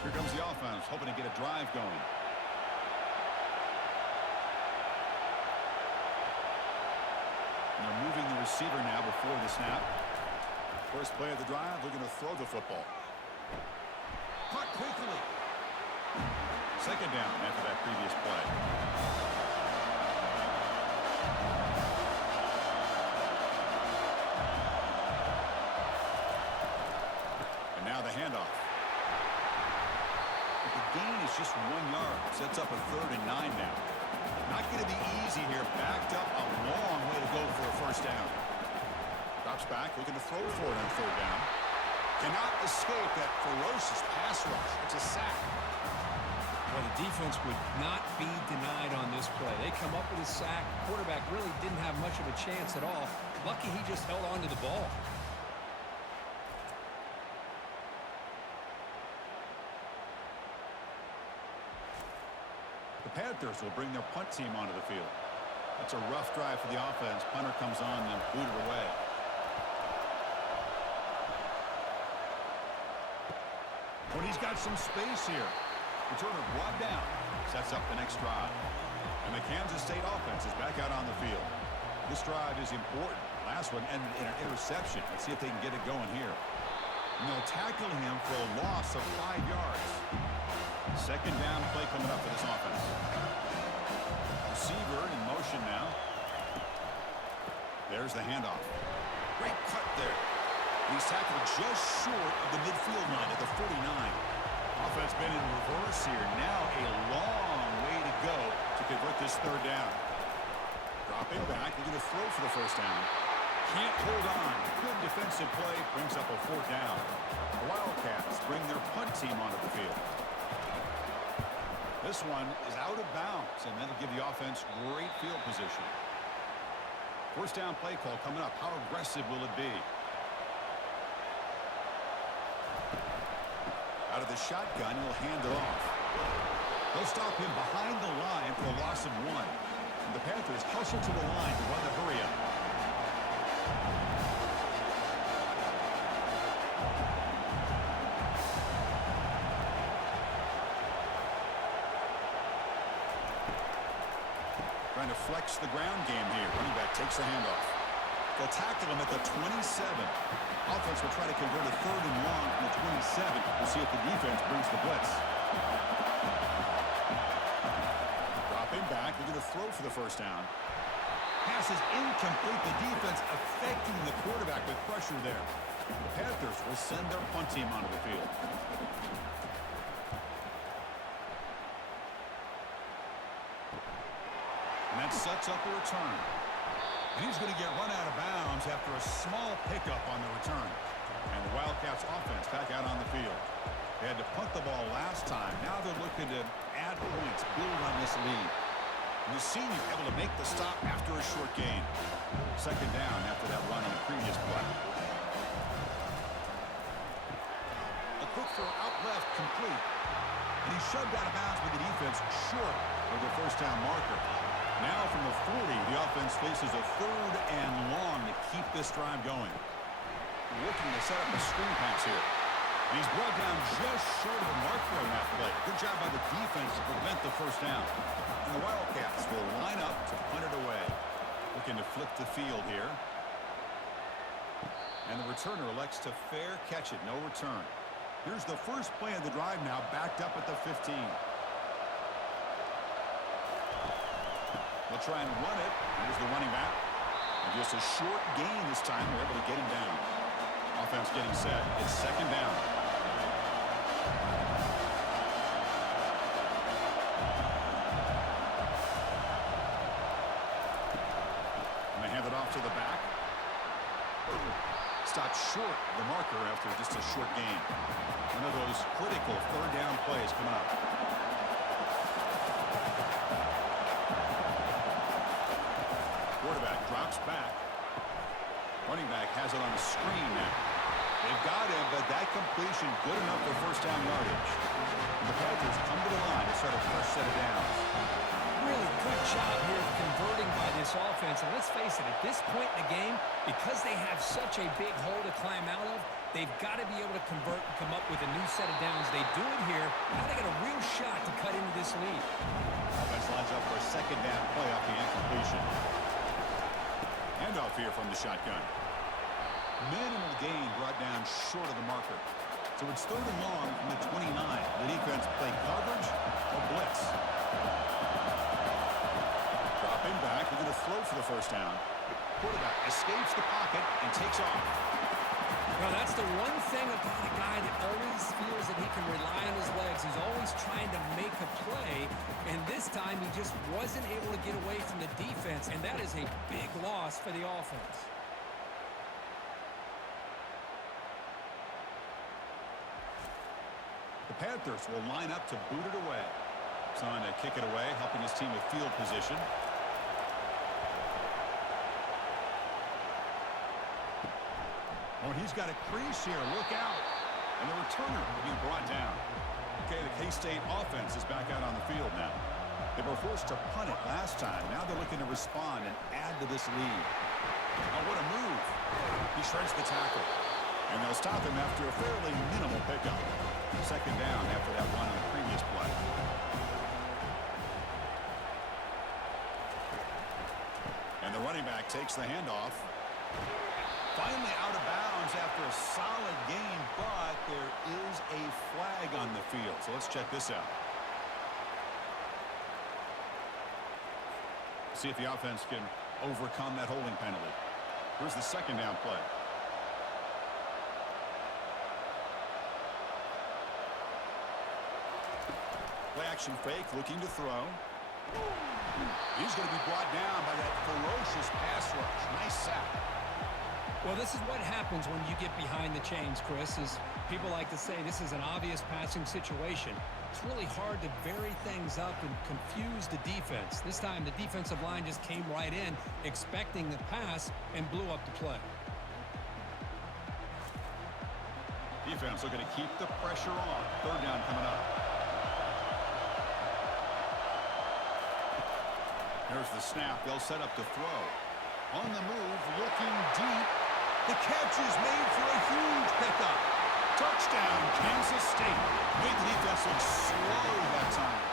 Here comes the offense, hoping to get a drive going. And they're moving the receiver now before the snap. First play of the drive, they're going to throw the football. Caught quickly. Second down after that previous play. And now the handoff. But the gain is just 1 yard. Sets up a 3rd and 9 now. Not going to be easy here. Backed up a long way to go for a first down. Drops back, looking to throw for it on 3rd down. Cannot escape that ferocious pass rush. It's a sack. Well, the defense would not be denied on this play. They come up with a sack. Quarterback really didn't have much of a chance at all. Lucky he just held on to the ball. The Panthers will bring their punt team onto the field. It's a rough drive for the offense. Punter comes on and booted away. When he's got some space here. Returner brought down. Sets up the next drive. And the Kansas State offense is back out on the field. This drive is important. Last one ended in an interception. Let's see if they can get it going here. And they'll tackle him for a loss of 5 yards. Second down play coming up for this offense. Receiver in motion now. There's the handoff. Great cut there. He's tackled just short of the midfield line at the 49. Offense been in reverse here. Now a long way to go to convert this 3rd down. Dropping back. They're going to throw for the first down. Can't hold on. Good defensive play. Brings up a 4th down. The Wildcats bring their punt team onto the field. This one is out of bounds, and that'll give the offense great field position. First down play call coming up. How aggressive will it be? Out of the shotgun, he'll hand it off. They'll stop him behind the line for a loss of 1. And the Panthers hustle to the line to run the hurry up. Trying to flex the ground game here. Running back takes the handoff. They'll tackle him at the 27. Offense will try to convert a 3rd and long from the 27. We'll see if the defense brings the blitz. Dropping back. They're going to throw for the first down. Pass is incomplete. The defense affecting the quarterback with pressure there. The Panthers will send their punt team onto the field. And that sets up a return. And he's going to get run out of bounds after a small pickup on the return. And the Wildcats offense back out on the field. They had to punt the ball last time. Now they're looking to add points, build on this lead. And the senior able to make the stop after a short gain. Second down after that run on the previous play. A quick throw out left, complete. And he's shoved out of bounds with the defense short of the first down marker. Now from the 40, the offense faces a 3rd and long to keep this drive going. Looking to set up a screen pass here. And he's brought down just short of the marker on that play. Good job by the defense to prevent the first down. And the Wildcats will line up to punt it away. Looking to flip the field here. And the returner elects to fair catch it. No return. Here's the first play of the drive now, backed up at the 15. They'll try and run it. Here's the running back. And just a short gain this time. They're able to get him down. Offense getting set. It's second down. And they hand it off to the back. Stopped short of the marker after just a short gain. One of those critical 3rd down plays coming up. back. Running back has it on a screen now. They've got him, but that completion good enough for first down yardage. And the Panthers come to the line to start a fresh set of downs. Really good job here of converting by this offense. And let's face it, at this point in the game, because they have such a big hole to climb out of, they've got to be able to convert and come up with a new set of downs. They do it here. Now they got a real shot to cut into this lead. Offense lines up for a second down play off the incompletion. Handoff here from the shotgun. Minimal gain brought down short of the marker. So it's third and long from the 29. The defense play coverage or blitz. Dropping back. They're going to throw for the first down. Quarterback escapes the pocket and takes off. Well, that's the one thing about a guy that always feels that he can rely on his legs. He's always trying to make a play, and this time he just wasn't able to get away from the defense, and that is a big loss for the offense. The Panthers will line up to boot it away. Trying to kick it away, helping his team with field position. Oh, he's got a crease here. Look out. And the returner being brought down. Okay, the K-State offense is back out on the field now. They were forced to punt it last time. Now they're looking to respond and add to this lead. Oh, what a move. He shreds the tackle. And they'll stop him after a fairly minimal pickup. Second down after that run on the previous play. And the running back takes the handoff. Finally out of bounds after a solid game, but there is a flag on the field. So let's check this out. See if the offense can overcome that holding penalty. Here's the second down play. Play action fake, looking to throw. He's going to be brought down by that ferocious pass rush. Nice sack. Well, this is what happens when you get behind the chains, Chris, is people like to say this is an obvious passing situation. It's really hard to vary things up and confuse the defense. This time, the defensive line just came right in, expecting the pass, and blew up the play. Defense looking to keep the pressure on. Third down coming up. There's the snap. They'll set up to throw. On the move, looking deep. The catch is made for a huge pickup. Touchdown, Kansas State. Made the defense look slow that time.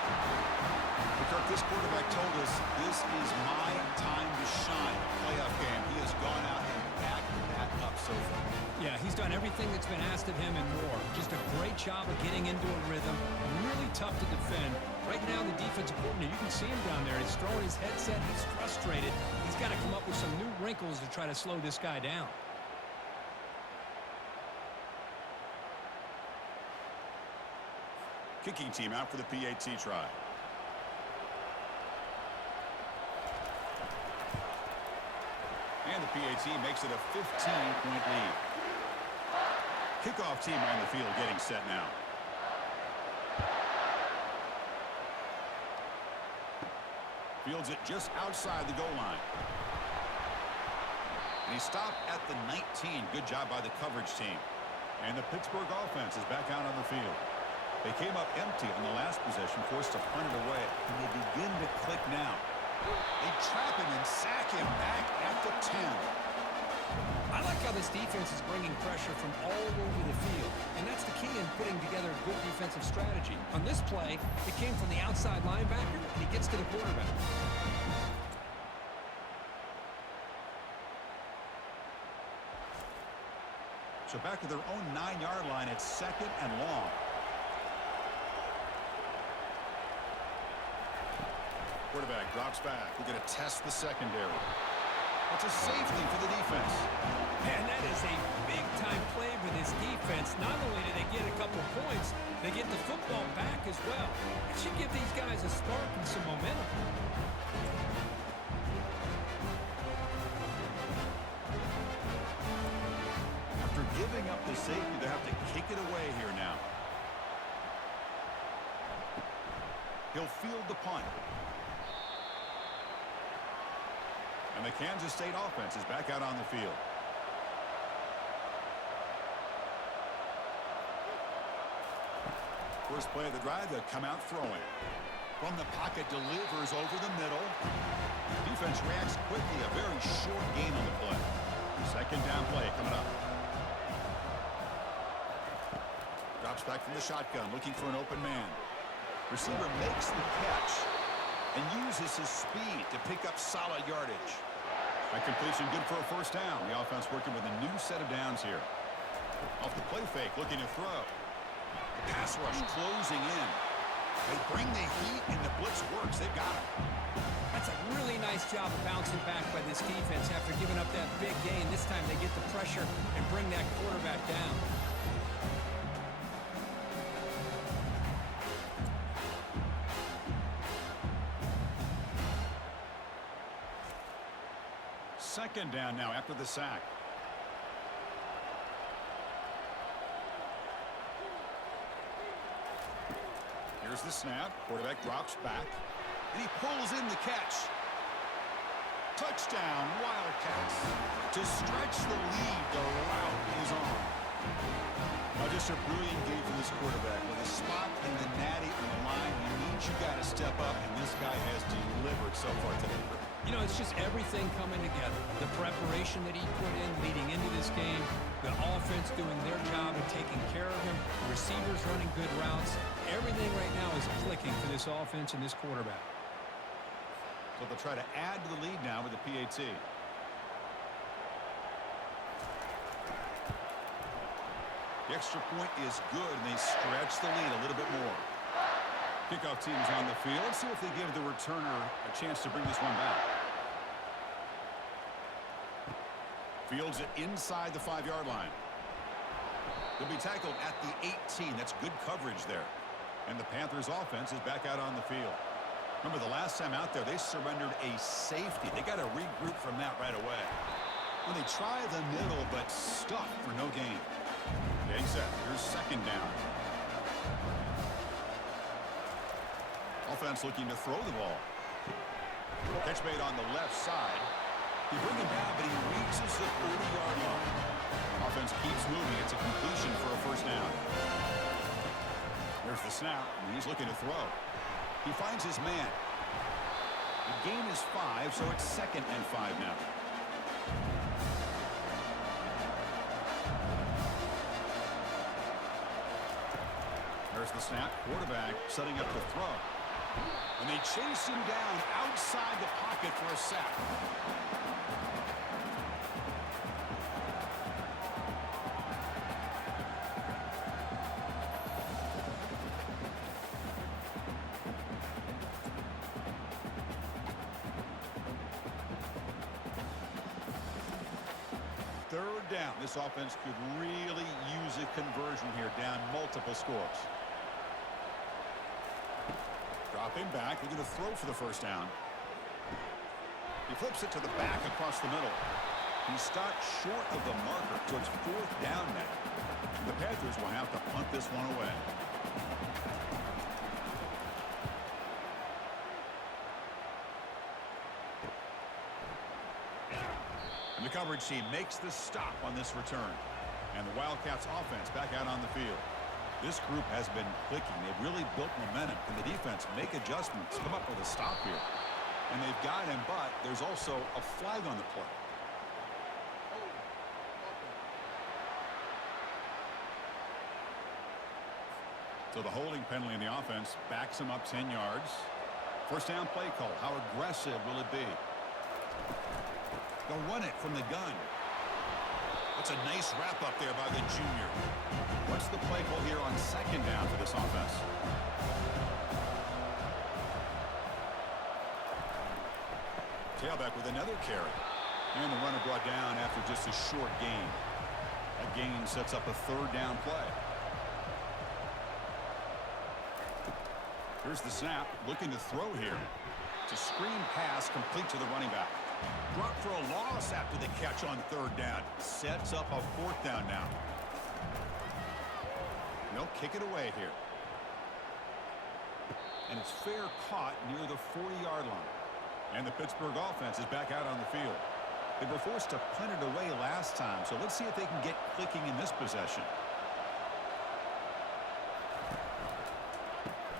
But Kirk, this quarterback told us this is my time to shine. Playoff game. He has gone out and backed that up so far. Yeah, he's done everything that's been asked of him and more. Just a great job of getting into a rhythm. Really tough to defend. Right now, the defensive coordinator, you can see him down there. He's throwing his headset. He's frustrated. He's got to come up with some new wrinkles to try to slow this guy down. Kicking team out for the PAT try. And the PAT makes it a 15-point lead. Kickoff team on the field getting set now. Fields it just outside the goal line. And he stopped at the 19. Good job by the coverage team. And the Pittsburgh offense is back out on the field. They came up empty on the last possession, forced to punt it away. And they begin to click now. They trap him and sack him back at the 10. I like how this defense is bringing pressure from all over the field. And that's the key in putting together a good defensive strategy. On this play, it came from the outside linebacker, and he gets to the quarterback. So back to their own 9-yard line. It's second and long. Quarterback drops back. We're going to test the secondary. It's a safety for the defense. Man, that is a big-time play for this defense. Not only do they get a couple points, they get the football back as well. It should give these guys a spark and some momentum. After giving up the safety, they have to kick it away here now. He'll field the punt. And And the Kansas State offense is back out on the field. First play of the drive, they'll come out throwing. From the pocket, delivers over the middle. Defense reacts quickly. A very short gain on the play. Second down play coming up. Drops back from the shotgun, looking for an open man. Receiver makes the catch and uses his speed to pick up solid yardage. That completion good for a first down. The offense working with a new set of downs here. Off the play fake, looking to throw. Pass rush closing in. They bring the heat, and the blitz works. They've got it. That's a really nice job of bouncing back by this defense after giving up that big gain. This time they get the pressure and bring that quarterback down. Second down now after the sack. Here's the snap. Quarterback drops back. And he pulls in the catch. Touchdown, Wildcats. To stretch the lead, the route is on. Just a brilliant game for this quarterback. With a spot in the natty on the line, he means you got to step up, and this guy has delivered so far today. You know, it's just everything coming together. The preparation that he put in leading into this game, the offense doing their job and taking care of him, the receivers running good routes. Everything right now is clicking for this offense and this quarterback. So they'll try to add to the lead now with the PAT. The extra point is good, and they stretch the lead a little bit more. Kickoff team's on the field. Let's see if they give the returner a chance to bring this one back. Fields it inside the 5-yard line. They'll be tackled at the 18. That's good coverage there. And the Panthers offense is back out on the field. Remember, the last time out there, they surrendered a safety. They got to regroup from that right away. Well, they try the middle, but stuck for no gain. Getting set. Here's second down. Offense looking to throw the ball. Catch made on the left side. He brings him down, but he reaches the 40-yard line. Offense keeps moving. It's a completion for a first down. There's the snap, and he's looking to throw. He finds his man. The gain is 5, so it's 2nd and 5 now. There's the snap. Quarterback setting up the throw. And they chase him down outside the pocket for a sack. Third down. This offense could really use a conversion here, down multiple scores. Dropping back, looking to throw for the first down. He flips it to the back across the middle. He stopped short of the marker, so it's 4th down now. The Panthers will have to punt this one away. And the coverage team makes the stop on this return. And the Wildcats offense back out on the field. This group has been clicking. They've really built momentum. Can the defense make adjustments, come up with a stop here? And they've got him, but there's also a flag on the play. So the holding penalty in the offense backs him up 10 yards. First down play call. How aggressive will it be? They'll run it from the gun. That's a nice wrap up there by the junior. What's the play call here on second down for this offense? Tailback with another carry. And the runner brought down after just a short gain. That gain sets up a 3rd down play. Here's the snap. Looking to throw here. It's a screen pass complete to the running back. Drop for a loss after the catch on 3rd down. Sets up a 4th down now. They'll kick it away here. And it's fair caught near the 40-yard line. And the Pittsburgh offense is back out on the field. They were forced to punt it away last time, so let's see if they can get clicking in this possession.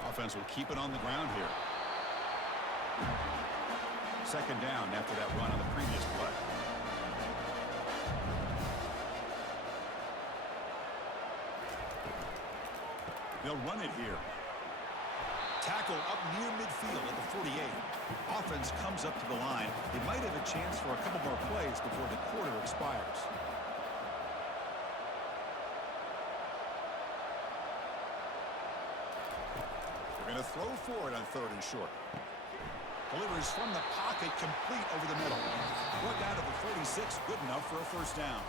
Offense will keep it on the ground here. Second down after that run on the previous play. They'll run it here. Tackle up near midfield at the 48. Offense comes up to the line. They might have a chance for a couple more plays before the quarter expires. They're going to throw for it on 3rd and short. Delivers from the pocket, complete over the middle. Brought down to the 46, good enough for a first down.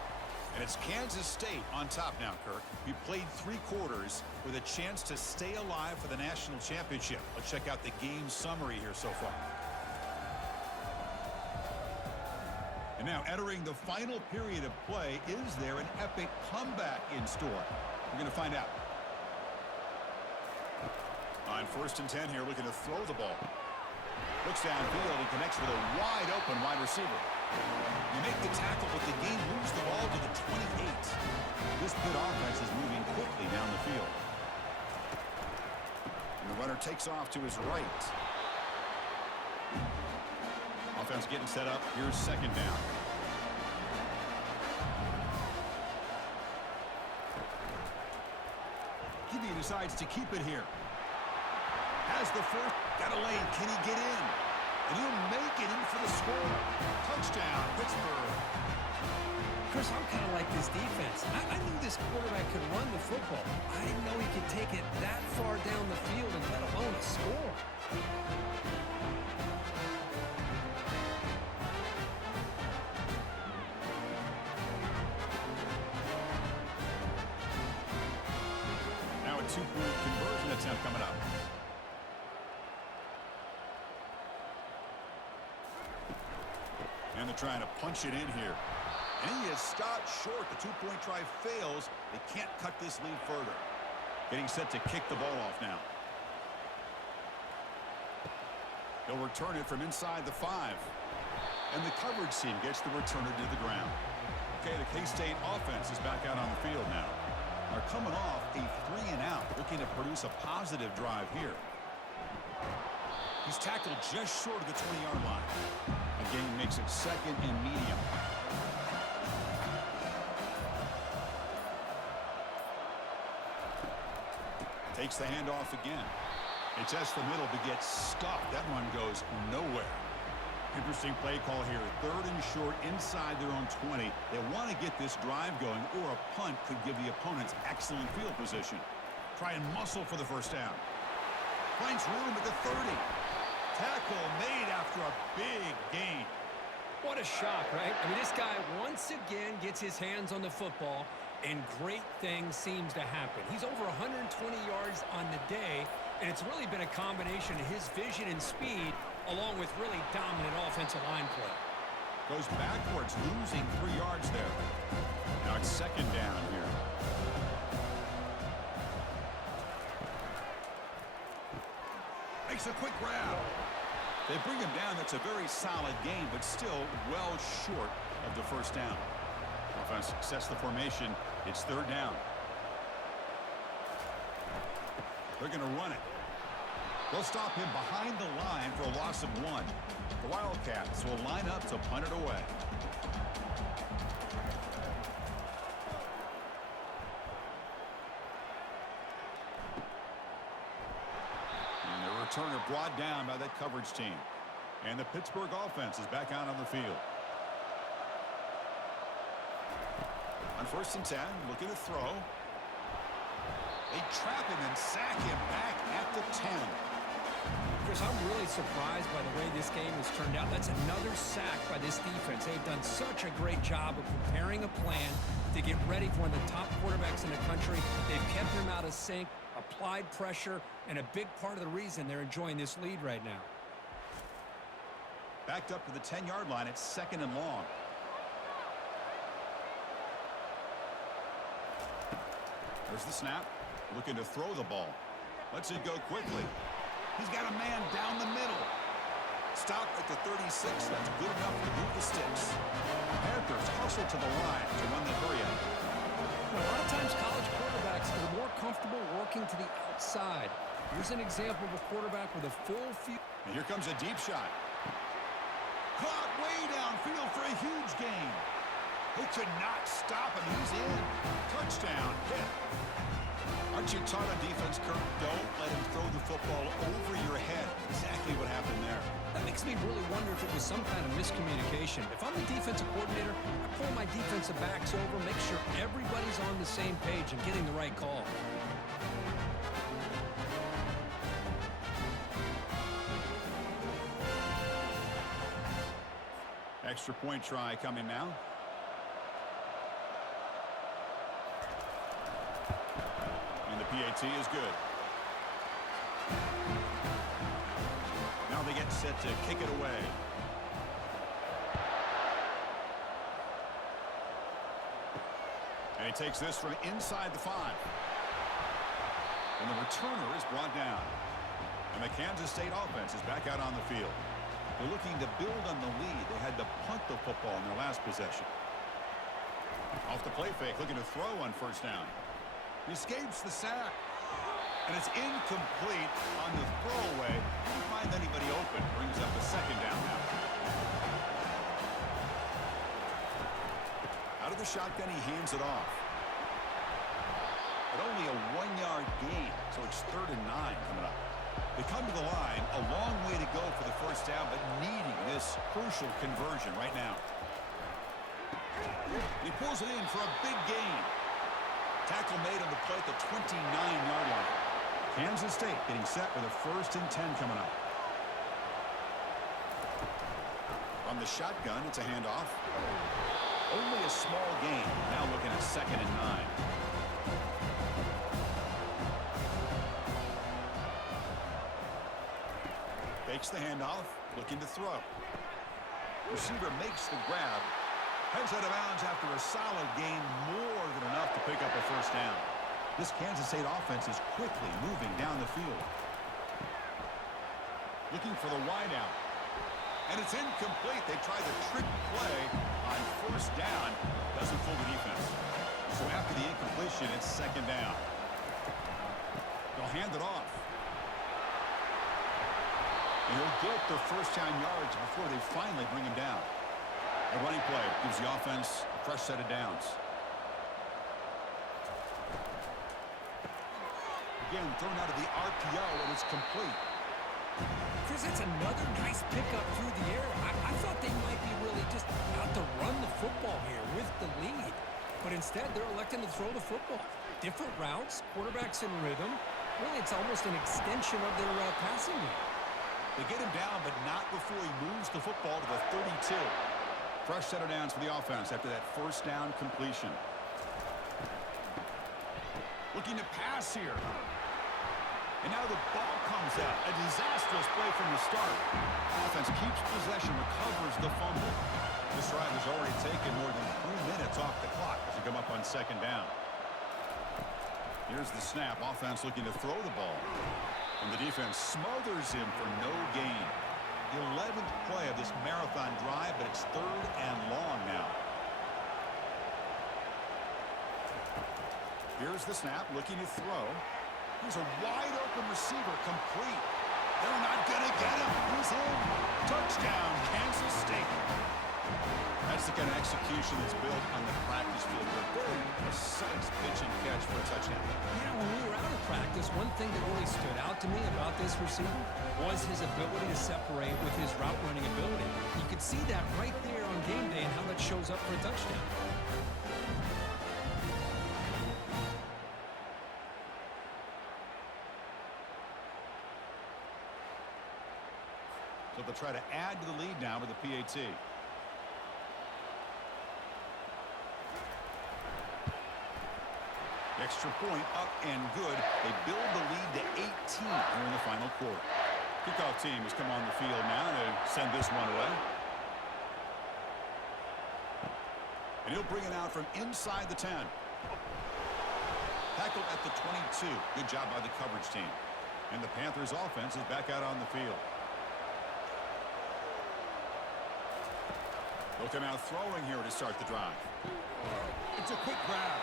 And it's Kansas State on top now, Kirk. We played 3 quarters with a chance to stay alive for the national championship. Let's check out the game summary here so far. And now entering the final period of play, is there an epic comeback in store? We're going to find out. On 1st and 10 here, looking to throw the ball. Looks downfield and connects with a wide open wide receiver. You make the tackle, but the game moves the ball to the 28. This Pitt offense is moving quickly down the field. And the runner takes off to his right. Offense getting set up. Here's 2nd down. Gibby decides to keep it here. Has the first. Got a lane. Can he get in? And he'll make it in for the score. Touchdown, Pittsburgh. Chris, I'm kind of like this defense. I knew this quarterback could run the football. I didn't know he could take it that far down the field and let alone a score. Now a 2-point conversion attempt coming up. And they're trying to punch it in here. And he is stopped short. The 2-point try fails. They can't cut this lead further. Getting set to kick the ball off now. They'll return it from inside the 5. And the coverage team gets the returner to the ground. Okay, the K-State offense is back out on the field now. They're coming off a 3-and-out, looking to produce a positive drive here. He's tackled just short of the 20-yard line. The game makes it 2nd and medium. Takes the handoff again. They test the middle, but gets stuck. That one goes nowhere. Interesting play call here. 3rd and short inside their own 20. They want to get this drive going, or a punt could give the opponents excellent field position. Try and muscle for the first down. Finds room at the 30. Tackle made after a big gain. What a shock, right? I mean, this guy once again gets his hands on the football, and great things seems to happen. He's over 120 yards on the day, and it's really been a combination of his vision and speed along with really dominant offensive line play. Goes backwards, losing 3 yards there. Now it's 2nd down here. Makes a quick grab. They bring him down. That's a very solid game, but still well short of the first down. Offense sets the formation. It's 3rd down. They're going to run it. They'll stop him behind the line for a loss of 1. The Wildcats will line up to punt it away. Turner brought down by that coverage team. And the Pittsburgh offense is back out on the field. On 1st and 10, looking to throw. They trap him and sack him back at the 10. Chris, I'm really surprised by the way this game has turned out. That's another sack by this defense. They've done such a great job of preparing a plan to get ready for one of the top quarterbacks in the country. They've kept him out of sync, applied pressure, and a big part of the reason they're enjoying this lead right now. Backed up to the 10-yard line. It's 2nd and long. There's the snap. Looking to throw the ball. Lets it go quickly. He's got a man down the middle. Stop at the 36. That's good enough to move the sticks. Panthers hustle to the line to run the hurry up. A lot of times college quarterbacks are more comfortable working to the outside. Here's an example of a quarterback with a full field. And here comes a deep shot. Caught way downfield for a huge gain. They could not stop him. He's in. Touchdown. Hit. Aren't you taught on defense, Kirk? Don't let him throw the football over your head. Exactly what happened there. That makes me really wonder if it was some kind of miscommunication. If I'm the defensive coordinator, I pull my defensive backs over, make sure everybody's on the same page and getting the right call. Extra point try coming now. And the PAT is good. Now they get set to kick it away. And he takes this from inside the 5. And the returner is brought down. And the Kansas State offense is back out on the field. They're looking to build on the lead. They had to punt the football in their last possession. Off the play fake, looking to throw on first down. He escapes the sack. And it's incomplete on the throwaway. Didn't find anybody open. Brings up a second down now. Out of the shotgun, he hands it off. But only a 1-yard gain, so it's 3rd and 9 coming up. They come to the line, a long way to go for the first down, but needing this crucial conversion right now. He pulls it in for a big gain. Tackle made on the play at the 29-yard line. Kansas State getting set with a 1st and 10 coming up. On the shotgun, it's a handoff. Only a small gain. Now looking at 2nd and 9. Takes the handoff, looking to throw. Receiver makes the grab. Heads out of bounds after a solid gain, more than enough to pick up a first down. This Kansas State offense is quickly moving down the field. Looking for the wideout. And it's incomplete. They try the trick play on first down. Doesn't fool the defense. So after the incompletion, it's 2nd down. They'll hand it off. And he'll get the first down yards before they finally bring him down. A running play gives the offense a fresh set of downs. Again, thrown out of the RPO, and it's complete. Chris, it's another nice pickup through the air. I thought they might be really just out to run the football here with the lead. But instead, they're electing to throw the football. Different routes, quarterbacks in rhythm. Really, it's almost an extension of their passing game. They get him down, but not before he moves the football to the 32. Fresh set of downs for the offense after that first down completion. Looking to pass here. And now the ball comes out. A disastrous play from the start. Offense keeps possession, recovers the fumble. This drive has already taken more than 3 minutes off the clock as they come up on 2nd down. Here's the snap. Offense looking to throw the ball. And the defense smothers him for no gain. The 11th play of this marathon drive, but it's 3rd and long now. Here's the snap, looking to throw. He's a wide-open receiver, complete. They're not going to get him. He's in. Touchdown, Kansas State. That's the kind of execution that's built on the practice field. A very precise pitch and catch for a touchdown. Yeah, when we were out of practice, one thing that really stood out to me about this receiver was his ability to separate with his route running ability. You could see that right there on game day and how that shows up for a touchdown. So they'll try to add to the lead now with the PAT. Extra point up and good. They build the lead to 18 here in the final quarter. Kickoff team has come on the field now to send this one away. And he'll bring it out from inside the 10. Tackled at the 22. Good job by the coverage team. And the Panthers offense is back out on the field. They'll come out throwing here to start the drive. It's a quick grab.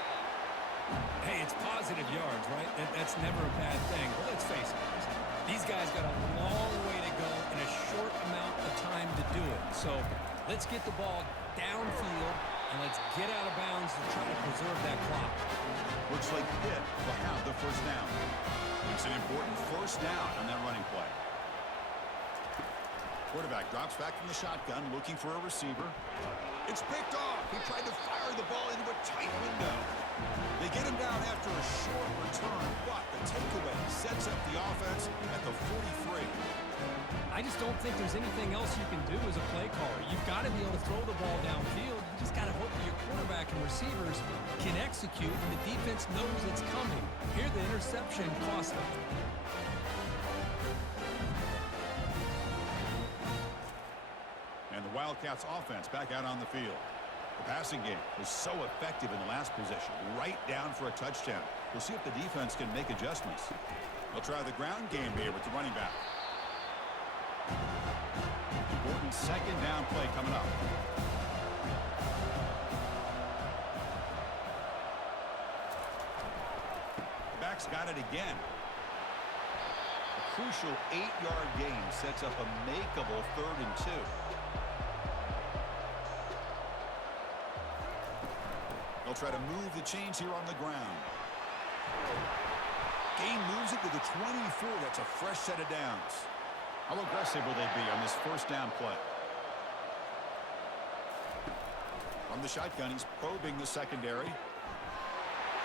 Hey, it's positive yards, right? That's never a bad thing. But let's face it, these guys got a long way to go in a short amount of time to do it. So let's get the ball downfield, and let's get out of bounds to try to preserve that clock. Looks like Pitt will have the first down. It's an important first down on that running play. Quarterback drops back from the shotgun, looking for a receiver. It's picked off. He tried to fire the ball into a tight window. They get him down after a short return, but the takeaway sets up the offense at the 43. I just don't think there's anything else you can do as a play caller. You've got to be able to throw the ball downfield. You just got to hope that your quarterback and receivers can execute, and the defense knows it's coming. Here, the interception cost them. And the Wildcats offense back out on the field. The passing game was so effective in the last possession, right down for a touchdown. We'll see if the defense can make adjustments. They'll try the ground game here with the running back. Important second down play coming up. Back's got it again. A crucial 8-yard gain sets up a makeable 3rd and 2. They'll try to move the chains here on the ground. Gain moves it to the 24. That's a fresh set of downs. How aggressive will they be on this first down play? From the shotgun, he's probing the secondary.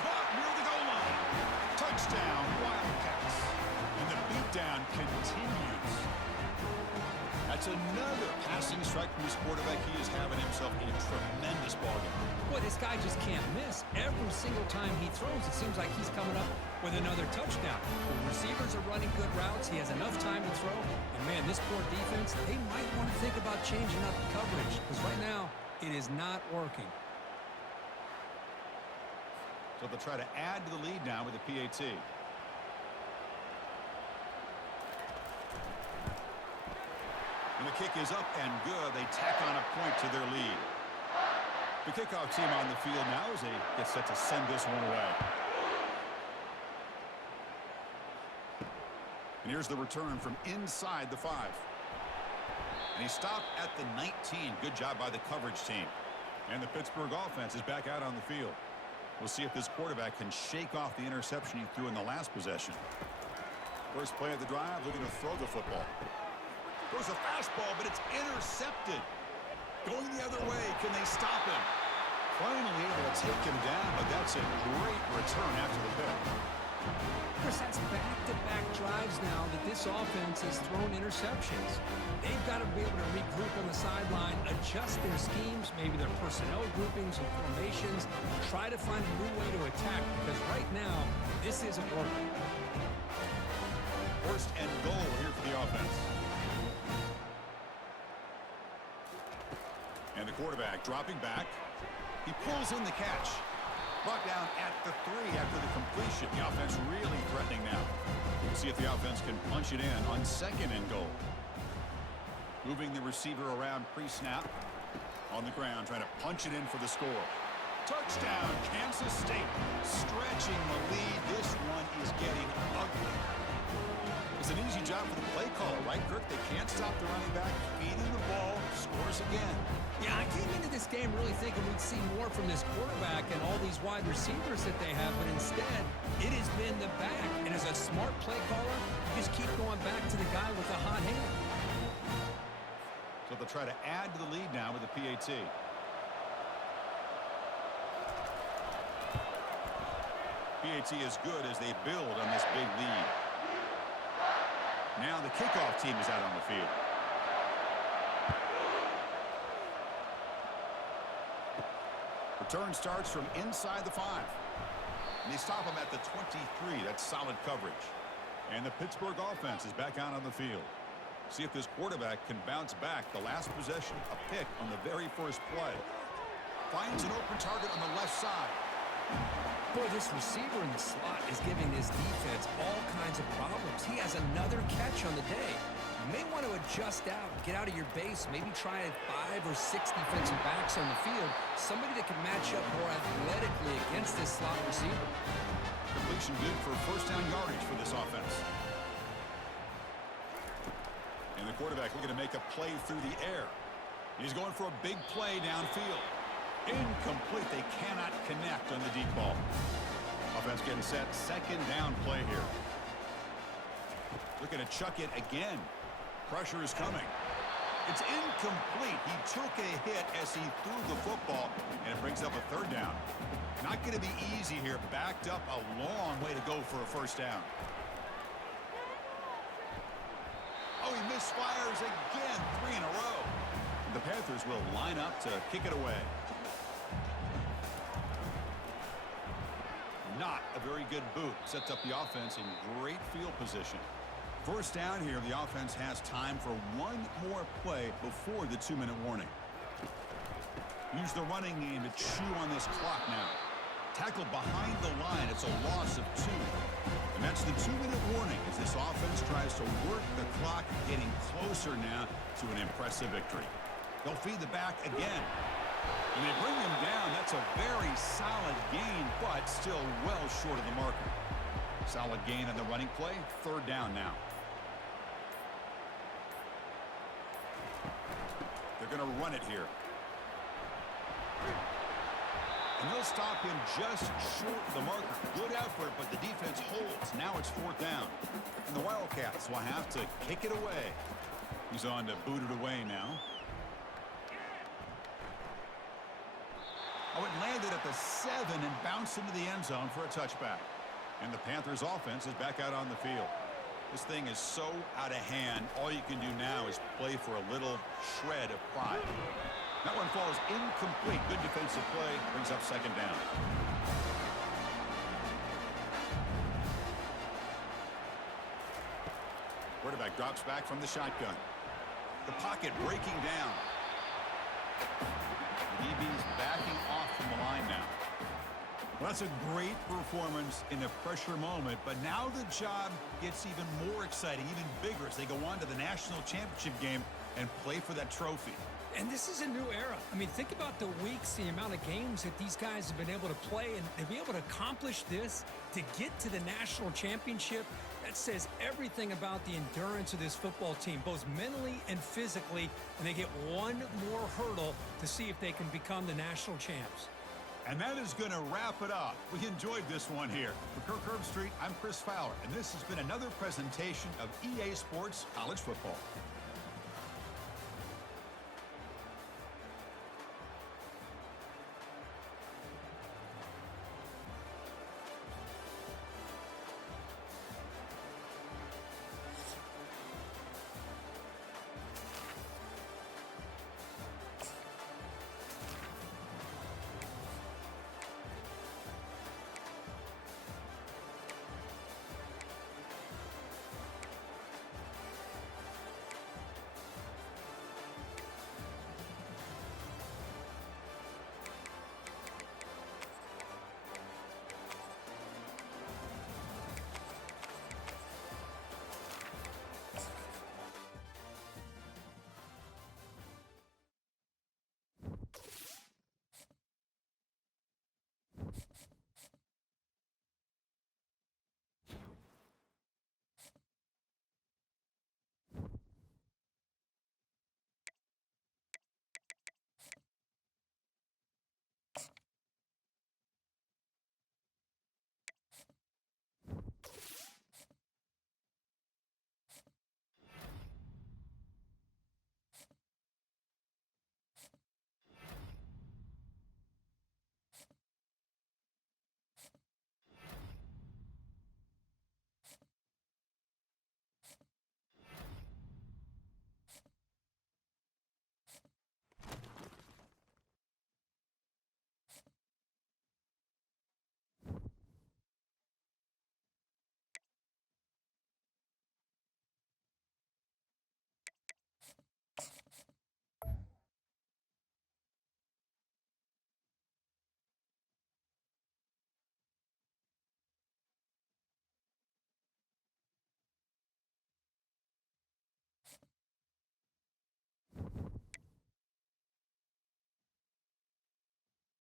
Caught near the goal line. Touchdown, Wildcats. And the beatdown continues. That's another passing strike from his quarterback. He is having himself a tremendous ballgame. Boy, this guy just can't miss. Every single time he throws, it seems like he's coming up with another touchdown. The receivers are running good routes. He has enough time to throw. And, man, this poor defense, they might want to think about changing up the coverage because right now it is not working. So they'll try to add to the lead now with a PAT. And the kick is up and good. They tack on a point to their lead. The kickoff team on the field now as they get set to send this one away. And here's the return from inside the 5. And he stopped at the 19. Good job by the coverage team. And the Pittsburgh offense is back out on the field. We'll see if this quarterback can shake off the interception he threw in the last possession. First play of the drive, looking to throw the football. Throws a fastball, but it's intercepted. Going the other way, can they stop him? Finally able to take him down, but that's a great return after the pick. Chris, that's back-to-back drives now that this offense has thrown interceptions. They've got to be able to regroup on the sideline, adjust their schemes, maybe their personnel groupings and formations, try to find a new way to attack because right now, this isn't working. First and goal here for the offense. And the quarterback dropping back. He pulls in the catch. Brought down at the 3 after the completion. The offense really threatening now. We'll see if the offense can punch it in on second and goal. Moving the receiver around pre-snap. On the ground, trying to punch it in for the score. Touchdown, Kansas State. Stretching the lead. This one is getting ugly. It's an easy job for the play caller, right, Kirk? They can't stop the running back. Feeding the ball. Scores again. Yeah, I came into this game really thinking we'd see more from this quarterback and all these wide receivers that they have, but instead, it has been the back. And as a smart play caller, you just keep going back to the guy with the hot hand. So they'll try to add to the lead now with a PAT. PAT is good as they build on this big lead. Now the kickoff team is out on the field. Return starts from inside the 5. And they stop him at the 23. That's solid coverage. And the Pittsburgh offense is back out on the field. See if this quarterback can bounce back. The last possession, a pick on the very first play. Finds an open target on the left side. Boy, this receiver in the slot is giving this defense all kinds of problems. He has another catch on the day. You may want to adjust out, get out of your base, maybe try 5 or 6 defensive backs on the field, somebody that can match up more athletically against this slot receiver. Completion good for first down yardage for this offense. And the quarterback looking to make a play through the air. He's going for a big play downfield. Incomplete. They cannot connect on the deep ball. Offense getting set. Second down play here. Looking to chuck it again. Pressure is coming. It's incomplete. He took a hit as he threw the football, and it brings up a third down. Not going to be easy here. Backed up a long way to go for a first down. Oh, he misfires again. 3 in a row. The Panthers will line up to kick it away. Not a very good boot. Sets up the offense in great field position. First down here, the offense has time for one more play before the 2-minute warning. Use the running game to chew on this clock now. Tackled behind the line. It's a loss of 2. And that's the 2-minute warning as this offense tries to work the clock, getting closer now to an impressive victory. They'll feed the back again. And they bring him down. That's a very solid gain, but still well short of the marker. Solid gain on the running play. Third down now. They're going to run it here. And they'll stop him just short of the marker. Good effort, but the defense holds. Now it's fourth down. And the Wildcats will have to kick it away. He's on to boot it away now. Oh, it landed at the 7 and bounced into the end zone for a touchback. And the Panthers offense is back out on the field. This thing is so out of hand. All you can do now is play for a little shred of pride. That one falls incomplete. Good defensive play. Brings up second down. Quarterback drops back from the shotgun. The pocket breaking down. DB's backing off from the line now. Well, that's a great performance in a pressure moment, but now the job gets even more exciting, even bigger as they go on to the national championship game and play for that trophy. And this is a new era. I mean, think about the weeks, the amount of games that these guys have been able to play, and to be able to accomplish this, to get to the national championship, that says everything about the endurance of this football team, both mentally and physically, and they get one more hurdle to see if they can become the national champs. And that is going to wrap it up. We enjoyed this one here. For Kirk Herbstreit, I'm Chris Fowler, and this has been another presentation of EA Sports College Football.